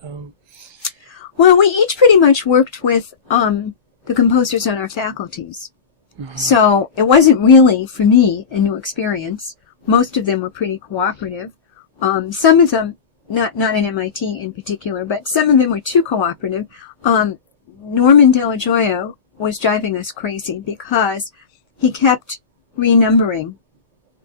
Well, we each pretty much worked with the composers on our faculties. Mm-hmm. So it wasn't really, for me, a new experience. Most of them were pretty cooperative. Some of them, not at MIT in particular, but some of them were too cooperative. Norman Delajoyo was driving us crazy because he kept renumbering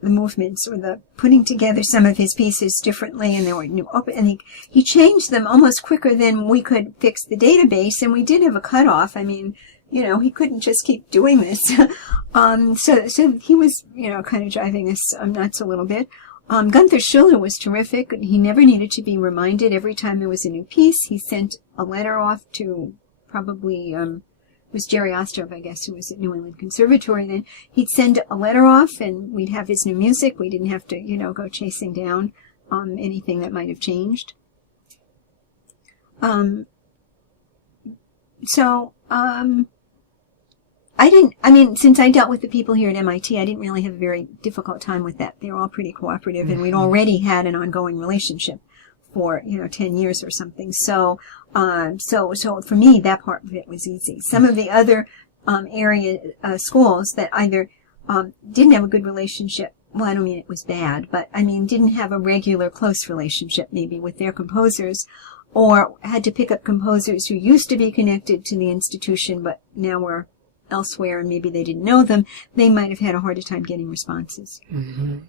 the movements or the putting together some of his pieces differently, and there were new and he changed them almost quicker than we could fix the database, and we did have a cutoff. I mean, he couldn't just keep doing this. So he was, kind of driving us nuts a little bit. Gunther Schuller was terrific. He never needed to be reminded. Every time there was a new piece, he sent a letter off to probably, it was Jerry Ostrov, I guess, who was at New England Conservatory then. He'd send a letter off, and we'd have his new music. We didn't have to, go chasing down anything that might have changed. Since I dealt with the people here at MIT, I didn't really have a very difficult time with that. They were all pretty cooperative, and we'd already had an ongoing relationship for, 10 years or something. So for me, that part of it was easy. Some of the other, area, schools that either, didn't have a good relationship, well, I don't mean it was bad, but didn't have a regular close relationship maybe with their composers, or had to pick up composers who used to be connected to the institution, but now were elsewhere, and maybe they didn't know them, they might have had a harder time getting responses. Mm-hmm.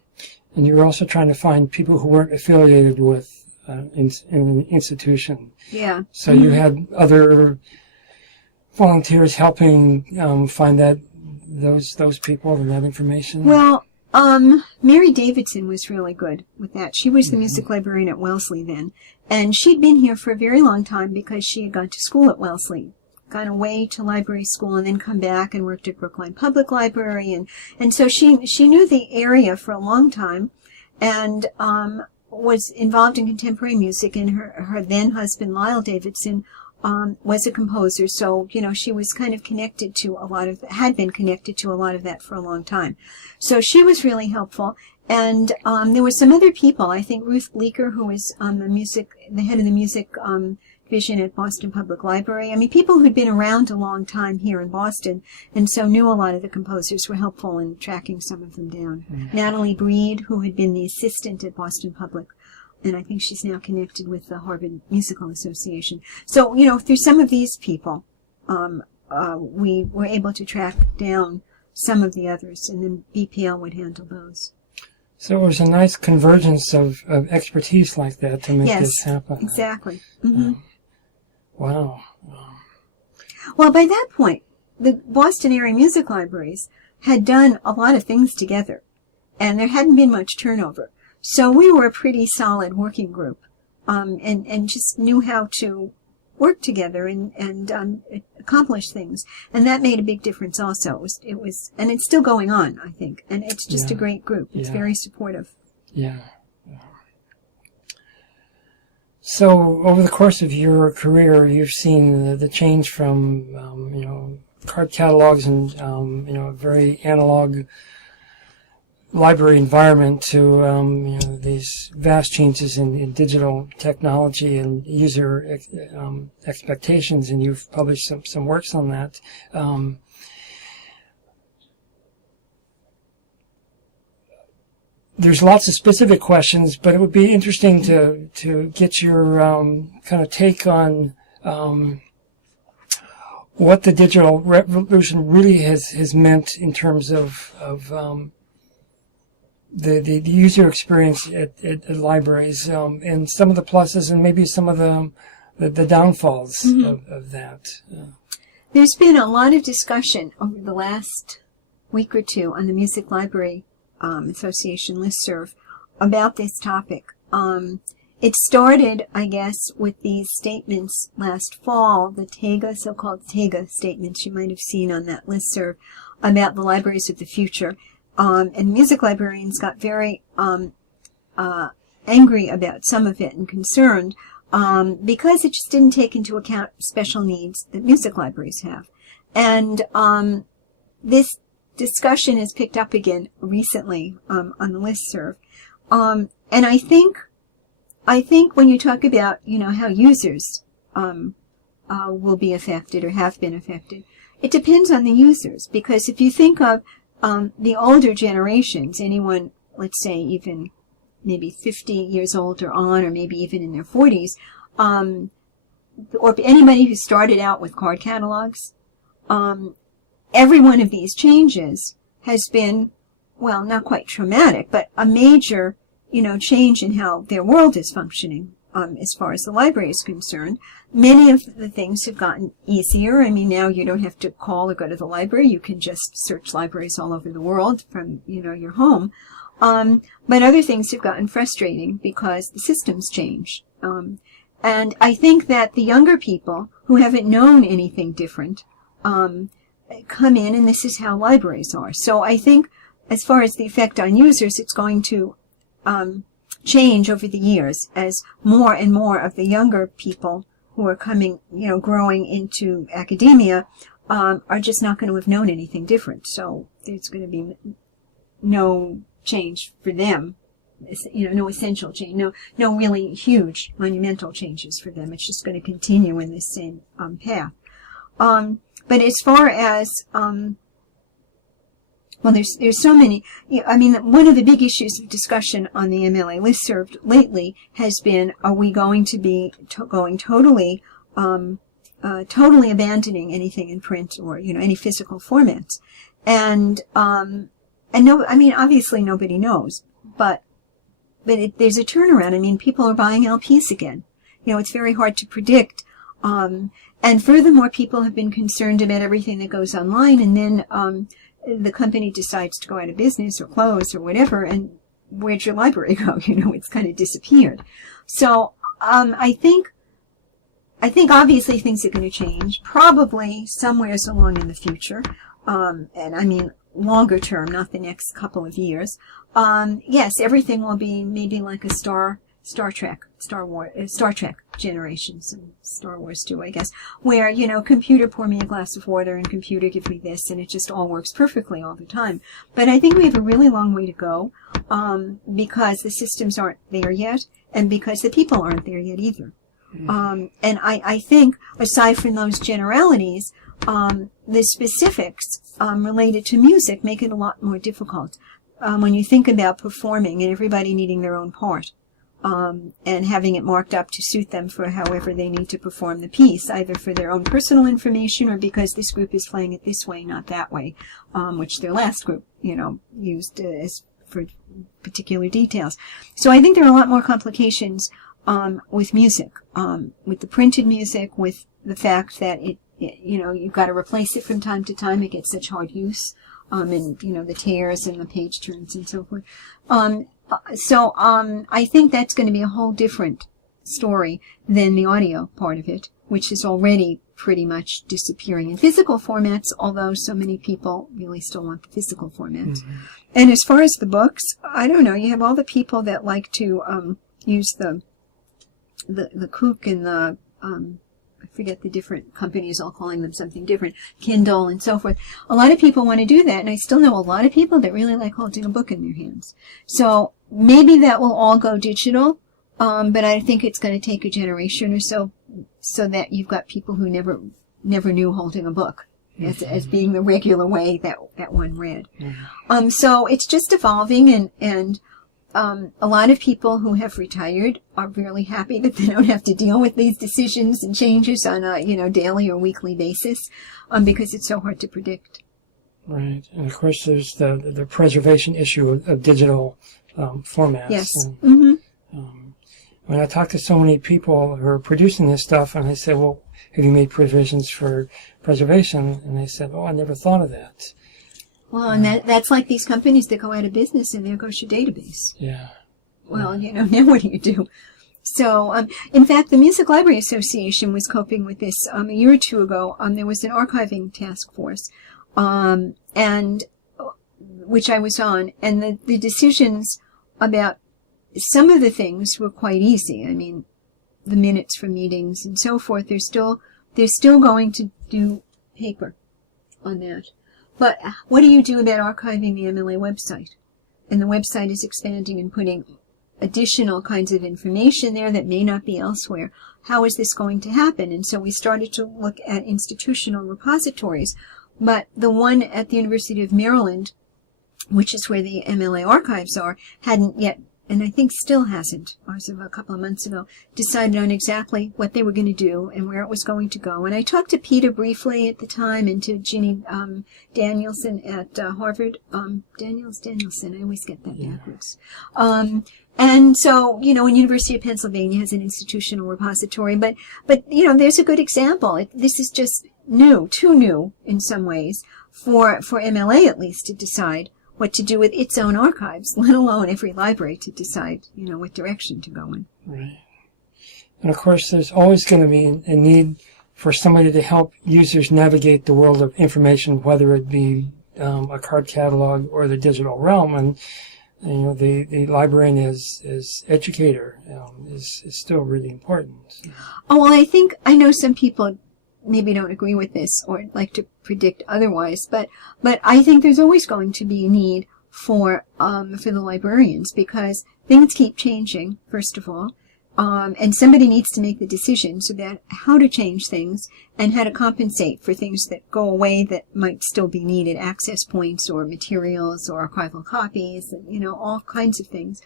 And you were also trying to find people who weren't affiliated with in an institution. Yeah. So you had other volunteers helping find those people and that information? Well, Mary Davidson was really good with that. She was the music librarian at Wellesley then, and she'd been here for a very long time because she had gone to school at Wellesley, gone away to library school, and then come back and worked at Brookline Public Library, and so she knew the area for a long time, and was involved in contemporary music, and her then husband Lyle Davidson was a composer, so she was kind of connected to had been connected to a lot of that for a long time. So she was really helpful, and there were some other people. I think Ruth Bleeker, who was the head of the music division at Boston Public Library. People who'd been around a long time here in Boston, and so knew a lot of the composers, were helpful in tracking some of them down. Mm-hmm. Natalie Breed, who had been the assistant at Boston Public, and I think she's now connected with the Harvard Musical Association. So, through some of these people, we were able to track down some of the others, and then BPL would handle those. So it was a nice convergence of expertise like that to make this happen. Yes, exactly. Mm-hmm. Wow. Well, by that point, the Boston area music libraries had done a lot of things together, and there hadn't been much turnover. So we were a pretty solid working group, and just knew how to work together and accomplish things. And that made a big difference also. It was, and it's still going on, I think. And it's just a great group. It's very supportive. Yeah. So over the course of your career, you've seen the change from, card catalogs and, a very analog library environment to, these vast changes in digital technology and user expectations, and you've published some works on that. There's lots of specific questions, but it would be interesting to get your kind of take on what the digital revolution really has meant in terms of the user experience at libraries, and some of the pluses and maybe some of the downfalls of that. There's been a lot of discussion over the last week or two on the Music Library Association listserv about this topic. It started, I guess, with these statements last fall, the TEGA, so-called TEGA statements you might have seen on that listserv about the libraries of the future. And music librarians got very angry about some of it and concerned because it just didn't take into account special needs that music libraries have. And this discussion has picked up again recently on the listserv. And I think when you talk about, how users will be affected or have been affected. It depends on the users, because if you think of the older generations, anyone, let's say even maybe 50 years old or on, or maybe even in their 40s, or anybody who started out with card catalogs, every one of these changes has been, well, not quite traumatic, but a major, change in how their world is functioning. As far as the library is concerned, many of the things have gotten easier. I mean, now you don't have to call or go to the library. You can just search libraries all over the world from, your home. But other things have gotten frustrating because the systems change. And I think that the younger people who haven't known anything different, come in, and this is how libraries are. So I think as far as the effect on users, it's going to, change over the years as more and more of the younger people who are coming, growing into academia, are just not going to have known anything different. So there's going to be no change for them, no essential change, no really huge monumental changes for them. It's just going to continue in this same path. But as far as well, there's so many. I mean, one of the big issues of discussion on the MLA listserv lately has been: are we going to be going totally abandoning anything in print or any physical formats? And no, I mean, obviously nobody knows, but there's a turnaround. I mean, people are buying LPs again. It's very hard to predict. And furthermore, people have been concerned about everything that goes online, and then the company decides to go out of business or close or whatever, and where'd your library go? It's kind of disappeared. So I think obviously things are going to change, probably somewheres along in the future, and I mean longer term, not the next couple of years. Yes, everything will be maybe like a Star Trek generations, and Star Wars too, I guess, where, computer pour me a glass of water and computer give me this, and it just all works perfectly all the time. But I think we have a really long way to go, because the systems aren't there yet, and because the people aren't there yet either. And I think, aside from those generalities, the specifics, related to music make it a lot more difficult, when you think about performing and everybody needing their own part. And having it marked up to suit them for however they need to perform the piece, either for their own personal information or because this group is playing it this way, not that way, which their last group, used as for particular details. So I think there are a lot more complications with music, with the printed music, with the fact that you've got to replace it from time to time. It gets such hard use, and the tears and the page turns and so forth. So I think that's going to be a whole different story than the audio part of it, which is already pretty much disappearing in physical formats, although so many people really still want the physical formats. Mm-hmm. And as far as the books, I don't know, you have all the people that like to use the Kook and the I forget the different companies, all calling them something different, Kindle and so forth. A lot of people want to do that, and I still know a lot of people that really like holding a book in their hands. So maybe that will all go digital, but I think it's going to take a generation or so that you've got people who never knew holding a book as being the regular way that one read. Mm-hmm. So it's just evolving, and a lot of people who have retired are really happy that they don't have to deal with these decisions and changes on a daily or weekly basis, because it's so hard to predict. Right, and of course there's the preservation issue of digital formats. Yes. And, when I talk to so many people who are producing this stuff, and I say, well, have you made provisions for preservation? And they said, oh, I never thought of that. Well, and that's like these companies that go out of business, and there goes your database. Yeah. Well, now what do you do? So, in fact, the Music Library Association was coping with this a year or two ago. There was an archiving task force, and which I was on, and the decisions about some of the things were quite easy. I mean, the minutes from meetings and so forth. They're still going to do paper on that. But what do you do about archiving the MLA website? And the website is expanding and putting additional kinds of information there that may not be elsewhere. How is this going to happen? And so we started to look at institutional repositories. But the one at the University of Maryland, which is where the MLA archives are, hadn't yet, and I think still hasn't, as of a couple of months ago, decided on exactly what they were going to do and where it was going to go. And I talked to Peter briefly at the time and to Ginny Danielson at Harvard. Danielson, I always get that backwards. And so, and University of Pennsylvania has an institutional repository, but there's a good example. This is just too new in some ways for MLA at least to decide what to do with its own archives, let alone every library to decide, what direction to go in. Right. And of course, there's always going to be a need for somebody to help users navigate the world of information, whether it be a card catalog or the digital realm. And the librarian as educator is still really important. Oh, well, I know some people maybe don't agree with this or like to predict otherwise, but I think there's always going to be a need for the librarians because things keep changing, first of all, and somebody needs to make the decisions about how to change things and how to compensate for things that go away that might still be needed, access points or materials or archival copies, all kinds of things.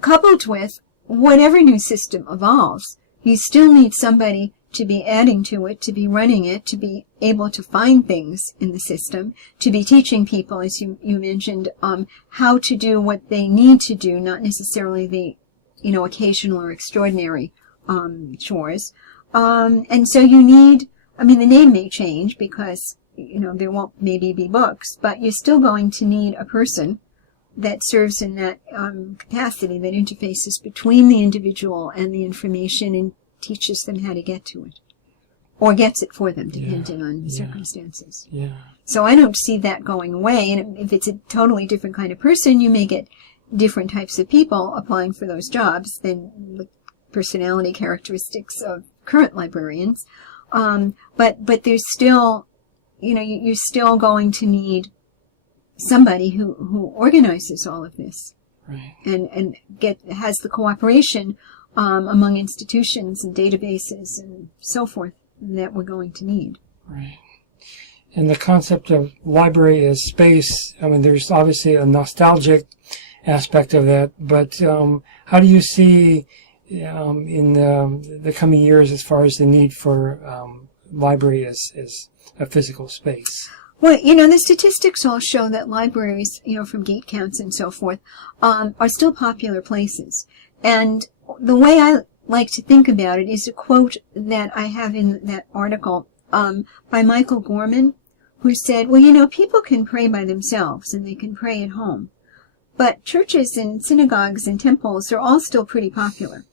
Coupled with whatever new system evolves, you still need somebody to be adding to it, to be running it, to be able to find things in the system, to be teaching people, as you mentioned, how to do what they need to do, not necessarily the, occasional or extraordinary chores. And so you need, the name may change because, there won't maybe be books, but you're still going to need a person that serves in that capacity, that interfaces between the individual and the information and teaches them how to get to it, or gets it for them, depending on circumstances. Yeah. So I don't see that going away. And if it's a totally different kind of person, you may get different types of people applying for those jobs than the personality characteristics of current librarians. But there's still, you're still going to need somebody who organizes all of this, right, and has the cooperation among institutions and databases and so forth that we're going to need. Right. And the concept of library as space, there's obviously a nostalgic aspect of that, but how do you see in the coming years as far as the need for library as a physical space? Well, the statistics all show that libraries, from gate counts and so forth, are still popular places. And the way I like to think about it is a quote that I have in that article by Michael Gorman, who said, well, people can pray by themselves and they can pray at home, but churches and synagogues and temples are all still pretty popular.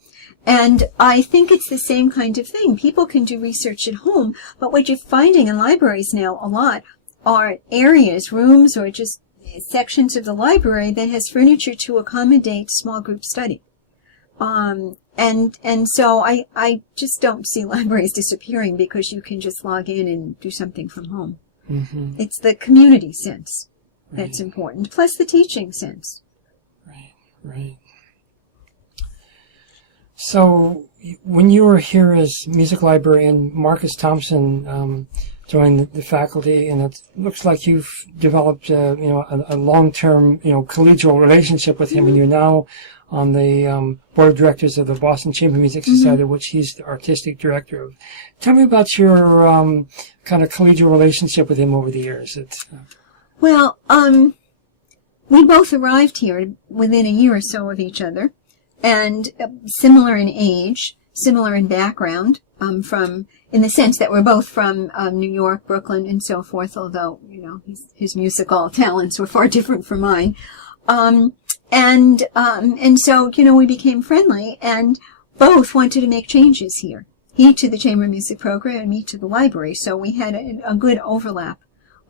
And I think it's the same kind of thing. People can do research at home, but what you're finding in libraries now a lot are areas, rooms, or just sections of the library that has furniture to accommodate small group study. And so I just don't see libraries disappearing because you can just log in and do something from home. Mm-hmm. It's the community sense that's important, plus the teaching sense. Right. So when you were here as music librarian, Marcus Thompson joined the faculty, and it looks like you've developed a long-term collegial relationship with him, and you're now on the board of directors of the Boston Chamber Music Society, which he's the artistic director of. Tell me about your kind of collegial relationship with him over the years. Well, we both arrived here within a year or so of each other, and similar in age, similar in background, in the sense that we're both from New York, Brooklyn, and so forth, although, his musical talents were far different from mine. And so, we became friendly and both wanted to make changes here. He to the chamber music program and me to the library. So we had a good overlap,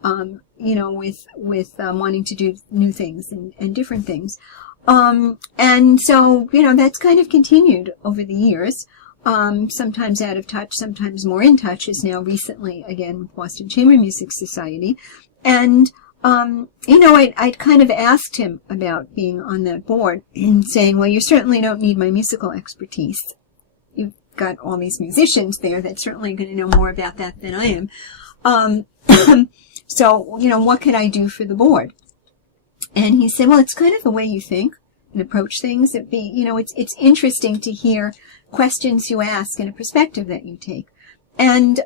with wanting to do new things and different things. And so, that's kind of continued over the years. Sometimes out of touch, sometimes more in touch, is now recently again with Boston Chamber Music Society. And I'd kind of asked him about being on that board and saying, well, you certainly don't need my musical expertise. You've got all these musicians there that's certainly going to know more about that than I am. So, what could I do for the board? And he said, well, it's kind of the way you think and approach things. It's interesting to hear questions you ask and a perspective that you take. And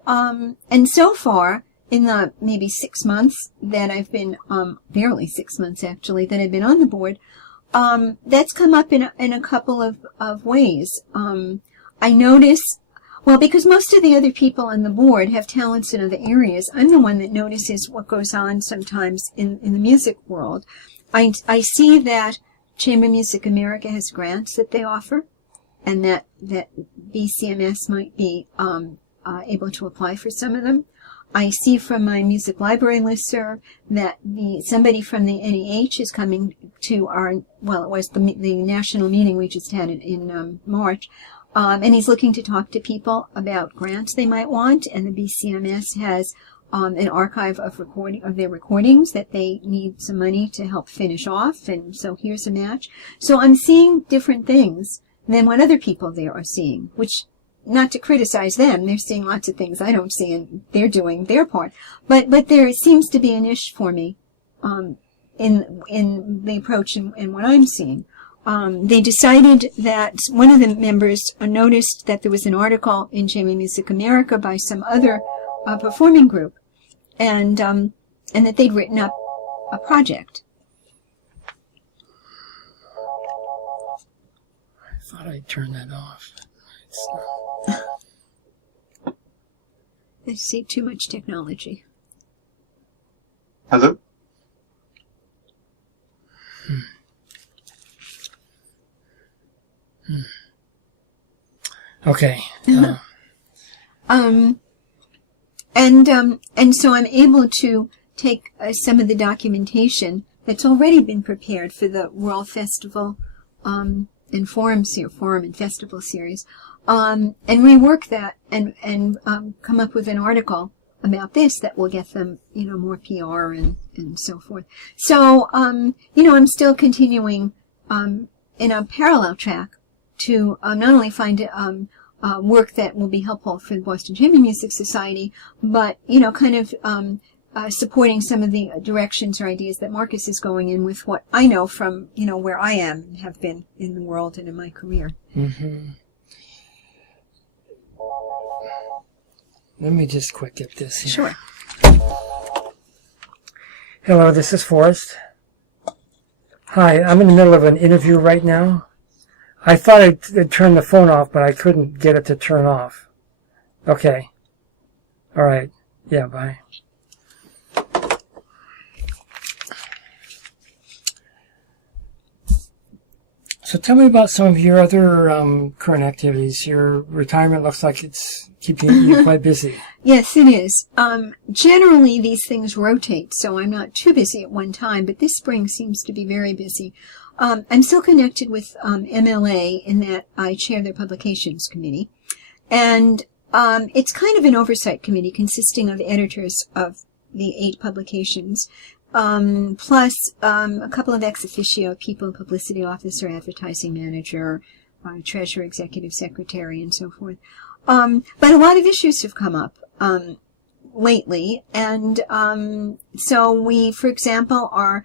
so far, in the maybe 6 months that I've been, barely 6 months actually, that I've been on the board, that's come up in a couple of ways. I notice, well, because most of the other people on the board have talents in other areas, I'm the one that notices what goes on sometimes in the music world. I see that Chamber Music America has grants that they offer, and that BCMS might be able to apply for some of them. I see from my music library listserv that somebody from the NEH is coming to it was the national meeting we just had in March, and he's looking to talk to people about grants they might want, and the BCMS has an archive of their recordings that they need some money to help finish off, and so here's a match. So I'm seeing different things than what other people there are seeing, which, not to criticize them, they're seeing lots of things I don't see, and they're doing their part. But there seems to be a niche for me in the approach and what I'm seeing. They decided that one of the members noticed that there was an article in Chamber Music America by some other performing group, and that they'd written up a project. I thought I'd turn that off. It's not. I see too much technology. Hello? Okay. And so I'm able to take some of the documentation that's already been prepared for the World Festival and Forum and Festival series, and rework that and come up with an article about this that will get them, more PR and so forth. So, I'm still continuing in a parallel track to not only find work that will be helpful for the Boston Chamber Music Society, but, kind of supporting some of the directions or ideas that Marcus is going in with what I know from, where I am and have been in the world and in my career. Mm-hmm. Let me just quick get this here. Sure. Hello, this is Forrest. Hi, I'm in the middle of an interview right now. I thought I'd turn the phone off, but I couldn't get it to turn off. Okay. All right. Yeah, bye. So tell me about some of your other current activities. Your retirement looks like it's keeping you quite busy. Yes, it is. Generally, these things rotate, so I'm not too busy at one time, but this spring seems to be very busy. I'm still connected with MLA in that I chair their publications committee. And it's kind of an oversight committee consisting of editors of the 8 publications, plus a couple of ex officio people, publicity officer, advertising manager, treasurer, executive secretary, and so forth. But a lot of issues have come up lately, and so we, for example, are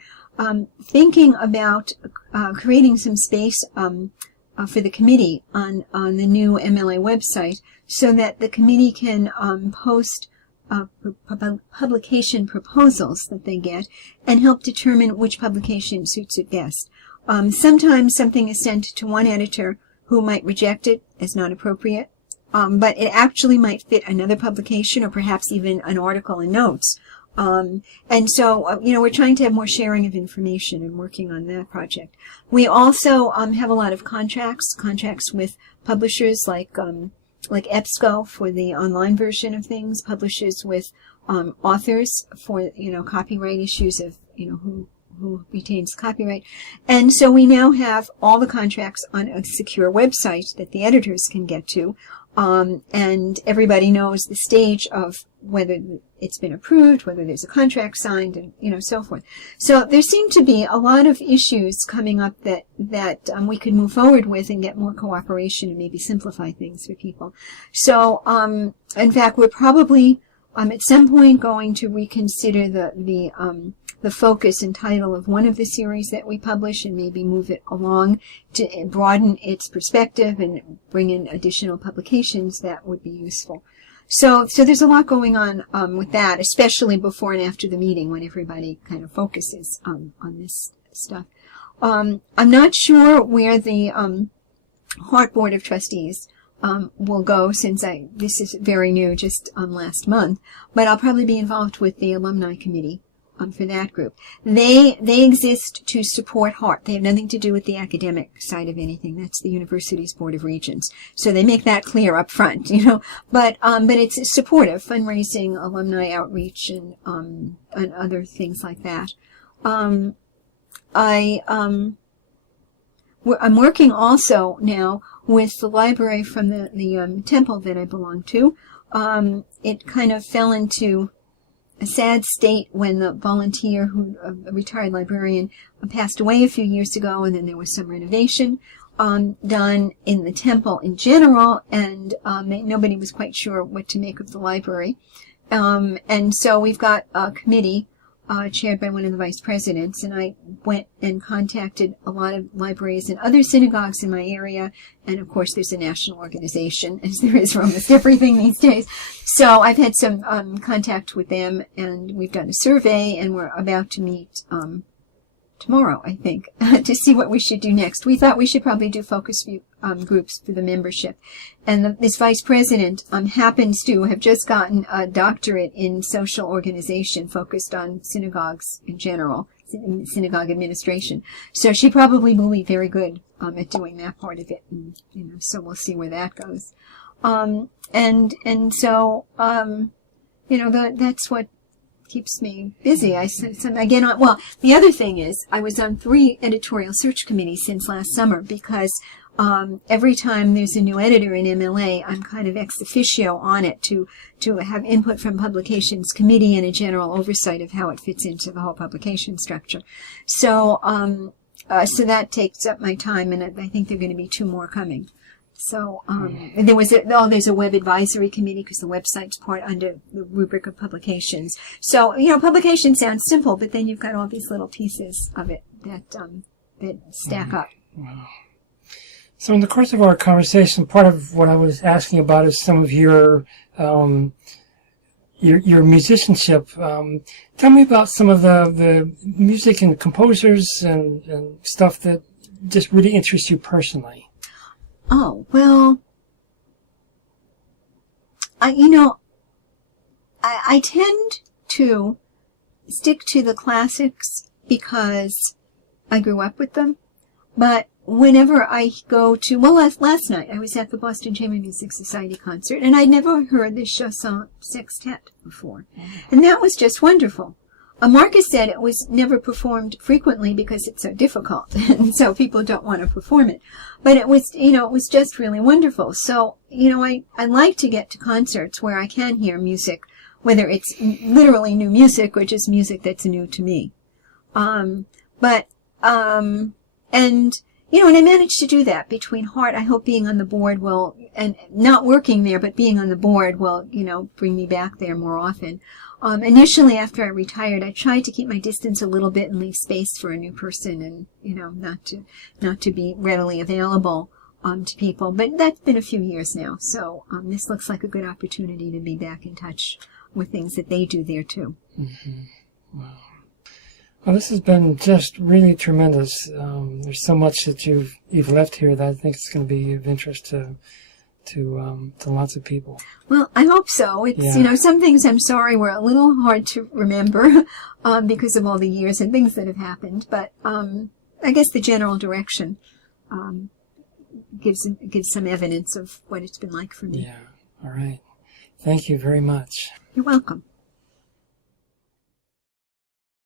thinking about creating some space for the committee on the new MLA website, so that the committee can post publication proposals that they get and help determine which publication suits it best. Sometimes something is sent to one editor who might reject it as not appropriate, but it actually might fit another publication or perhaps even an article and notes. And so, we're trying to have more sharing of information and working on that project. We also have a lot of contracts with publishers like EBSCO for the online version of things, publishers with authors for, copyright issues of, who retains copyright. And so we now have all the contracts on a secure website that the editors can get to. And everybody knows the stage of whether it's been approved, whether there's a contract signed, and so forth. So there seem to be a lot of issues coming up that we could move forward with and get more cooperation and maybe simplify things for people. So in fact, we're probably at some point going to reconsider the focus and title of one of the series that we publish and maybe move it along to broaden its perspective and bring in additional publications that would be useful. So there's a lot going on with that, especially before and after the meeting when everybody kind of focuses on this stuff. I'm not sure where the Hart Board of Trustees will go, since this is very new, just last month, but I'll probably be involved with the alumni committee for that group. They exist to support Hart. They have nothing to do with the academic side of anything. That's the university's Board of Regents. So they make that clear up front, But it's supportive, fundraising, alumni outreach, and other things like that. I'm working also now with the library from the temple that I belong to. It kind of fell into a sad state when the volunteer, a retired librarian, passed away a few years ago, and then there was some renovation done in the temple in general, and nobody was quite sure what to make of the library. And so we've got a committee chaired by one of the vice presidents, and I went and contacted a lot of libraries and other synagogues in my area, and of course there's a national organization, as there is for almost everything these days. So I've had some contact with them, and we've done a survey, and we're about to meet tomorrow, I think, to see what we should do next. We thought we should probably do focus groups for the membership. And this vice president happens to have just gotten a doctorate in social organization focused on synagogues in general, synagogue administration. So she probably will be very good at doing that part of it. And, so we'll see where that goes. That's what keeps me busy. The other thing is I was on 3 editorial search committees since last summer because every time there's a new editor in MLA, I'm kind of ex officio on it to have input from publications committee and a general oversight of how it fits into the whole publication structure. So that takes up my time, and I think there are going to be 2 more coming. So, and there's a web advisory committee because the website's part under the rubric of publications. So, publication sounds simple, but then you've got all these little pieces of it that stack up. Wow. So in the course of our conversation, part of what I was asking about is some of your musicianship. Tell me about some of the music and composers and stuff that just really interests you personally. Oh, well, I tend to stick to the classics because I grew up with them. But whenever I go to, last night I was at the Boston Chamber Music Society concert, and I'd never heard the Chausson Sextet before. And that was just wonderful. Marcus said it was never performed frequently because it's so difficult, and so people don't want to perform it. But it was, it was just really wonderful. So, I like to get to concerts where I can hear music, whether it's literally new music or just music that's new to me. And I managed to do that between Hart. I hope being on the board will, and not working there, but being on the board will, bring me back there more often. Initially, after I retired, I tried to keep my distance a little bit and leave space for a new person and, not to be readily available, to people. But that's been a few years now. So, this looks like a good opportunity to be back in touch with things that they do there too. Mm-hmm. Wow. Well, this has been just really tremendous. There's so much that you've left here that I think it's going to be of interest to lots of people. Well, I hope so. It's some things I'm sorry were a little hard to remember because of all the years and things that have happened. But I guess the general direction gives some evidence of what it's been like for me. Yeah. All right. Thank you very much. You're welcome.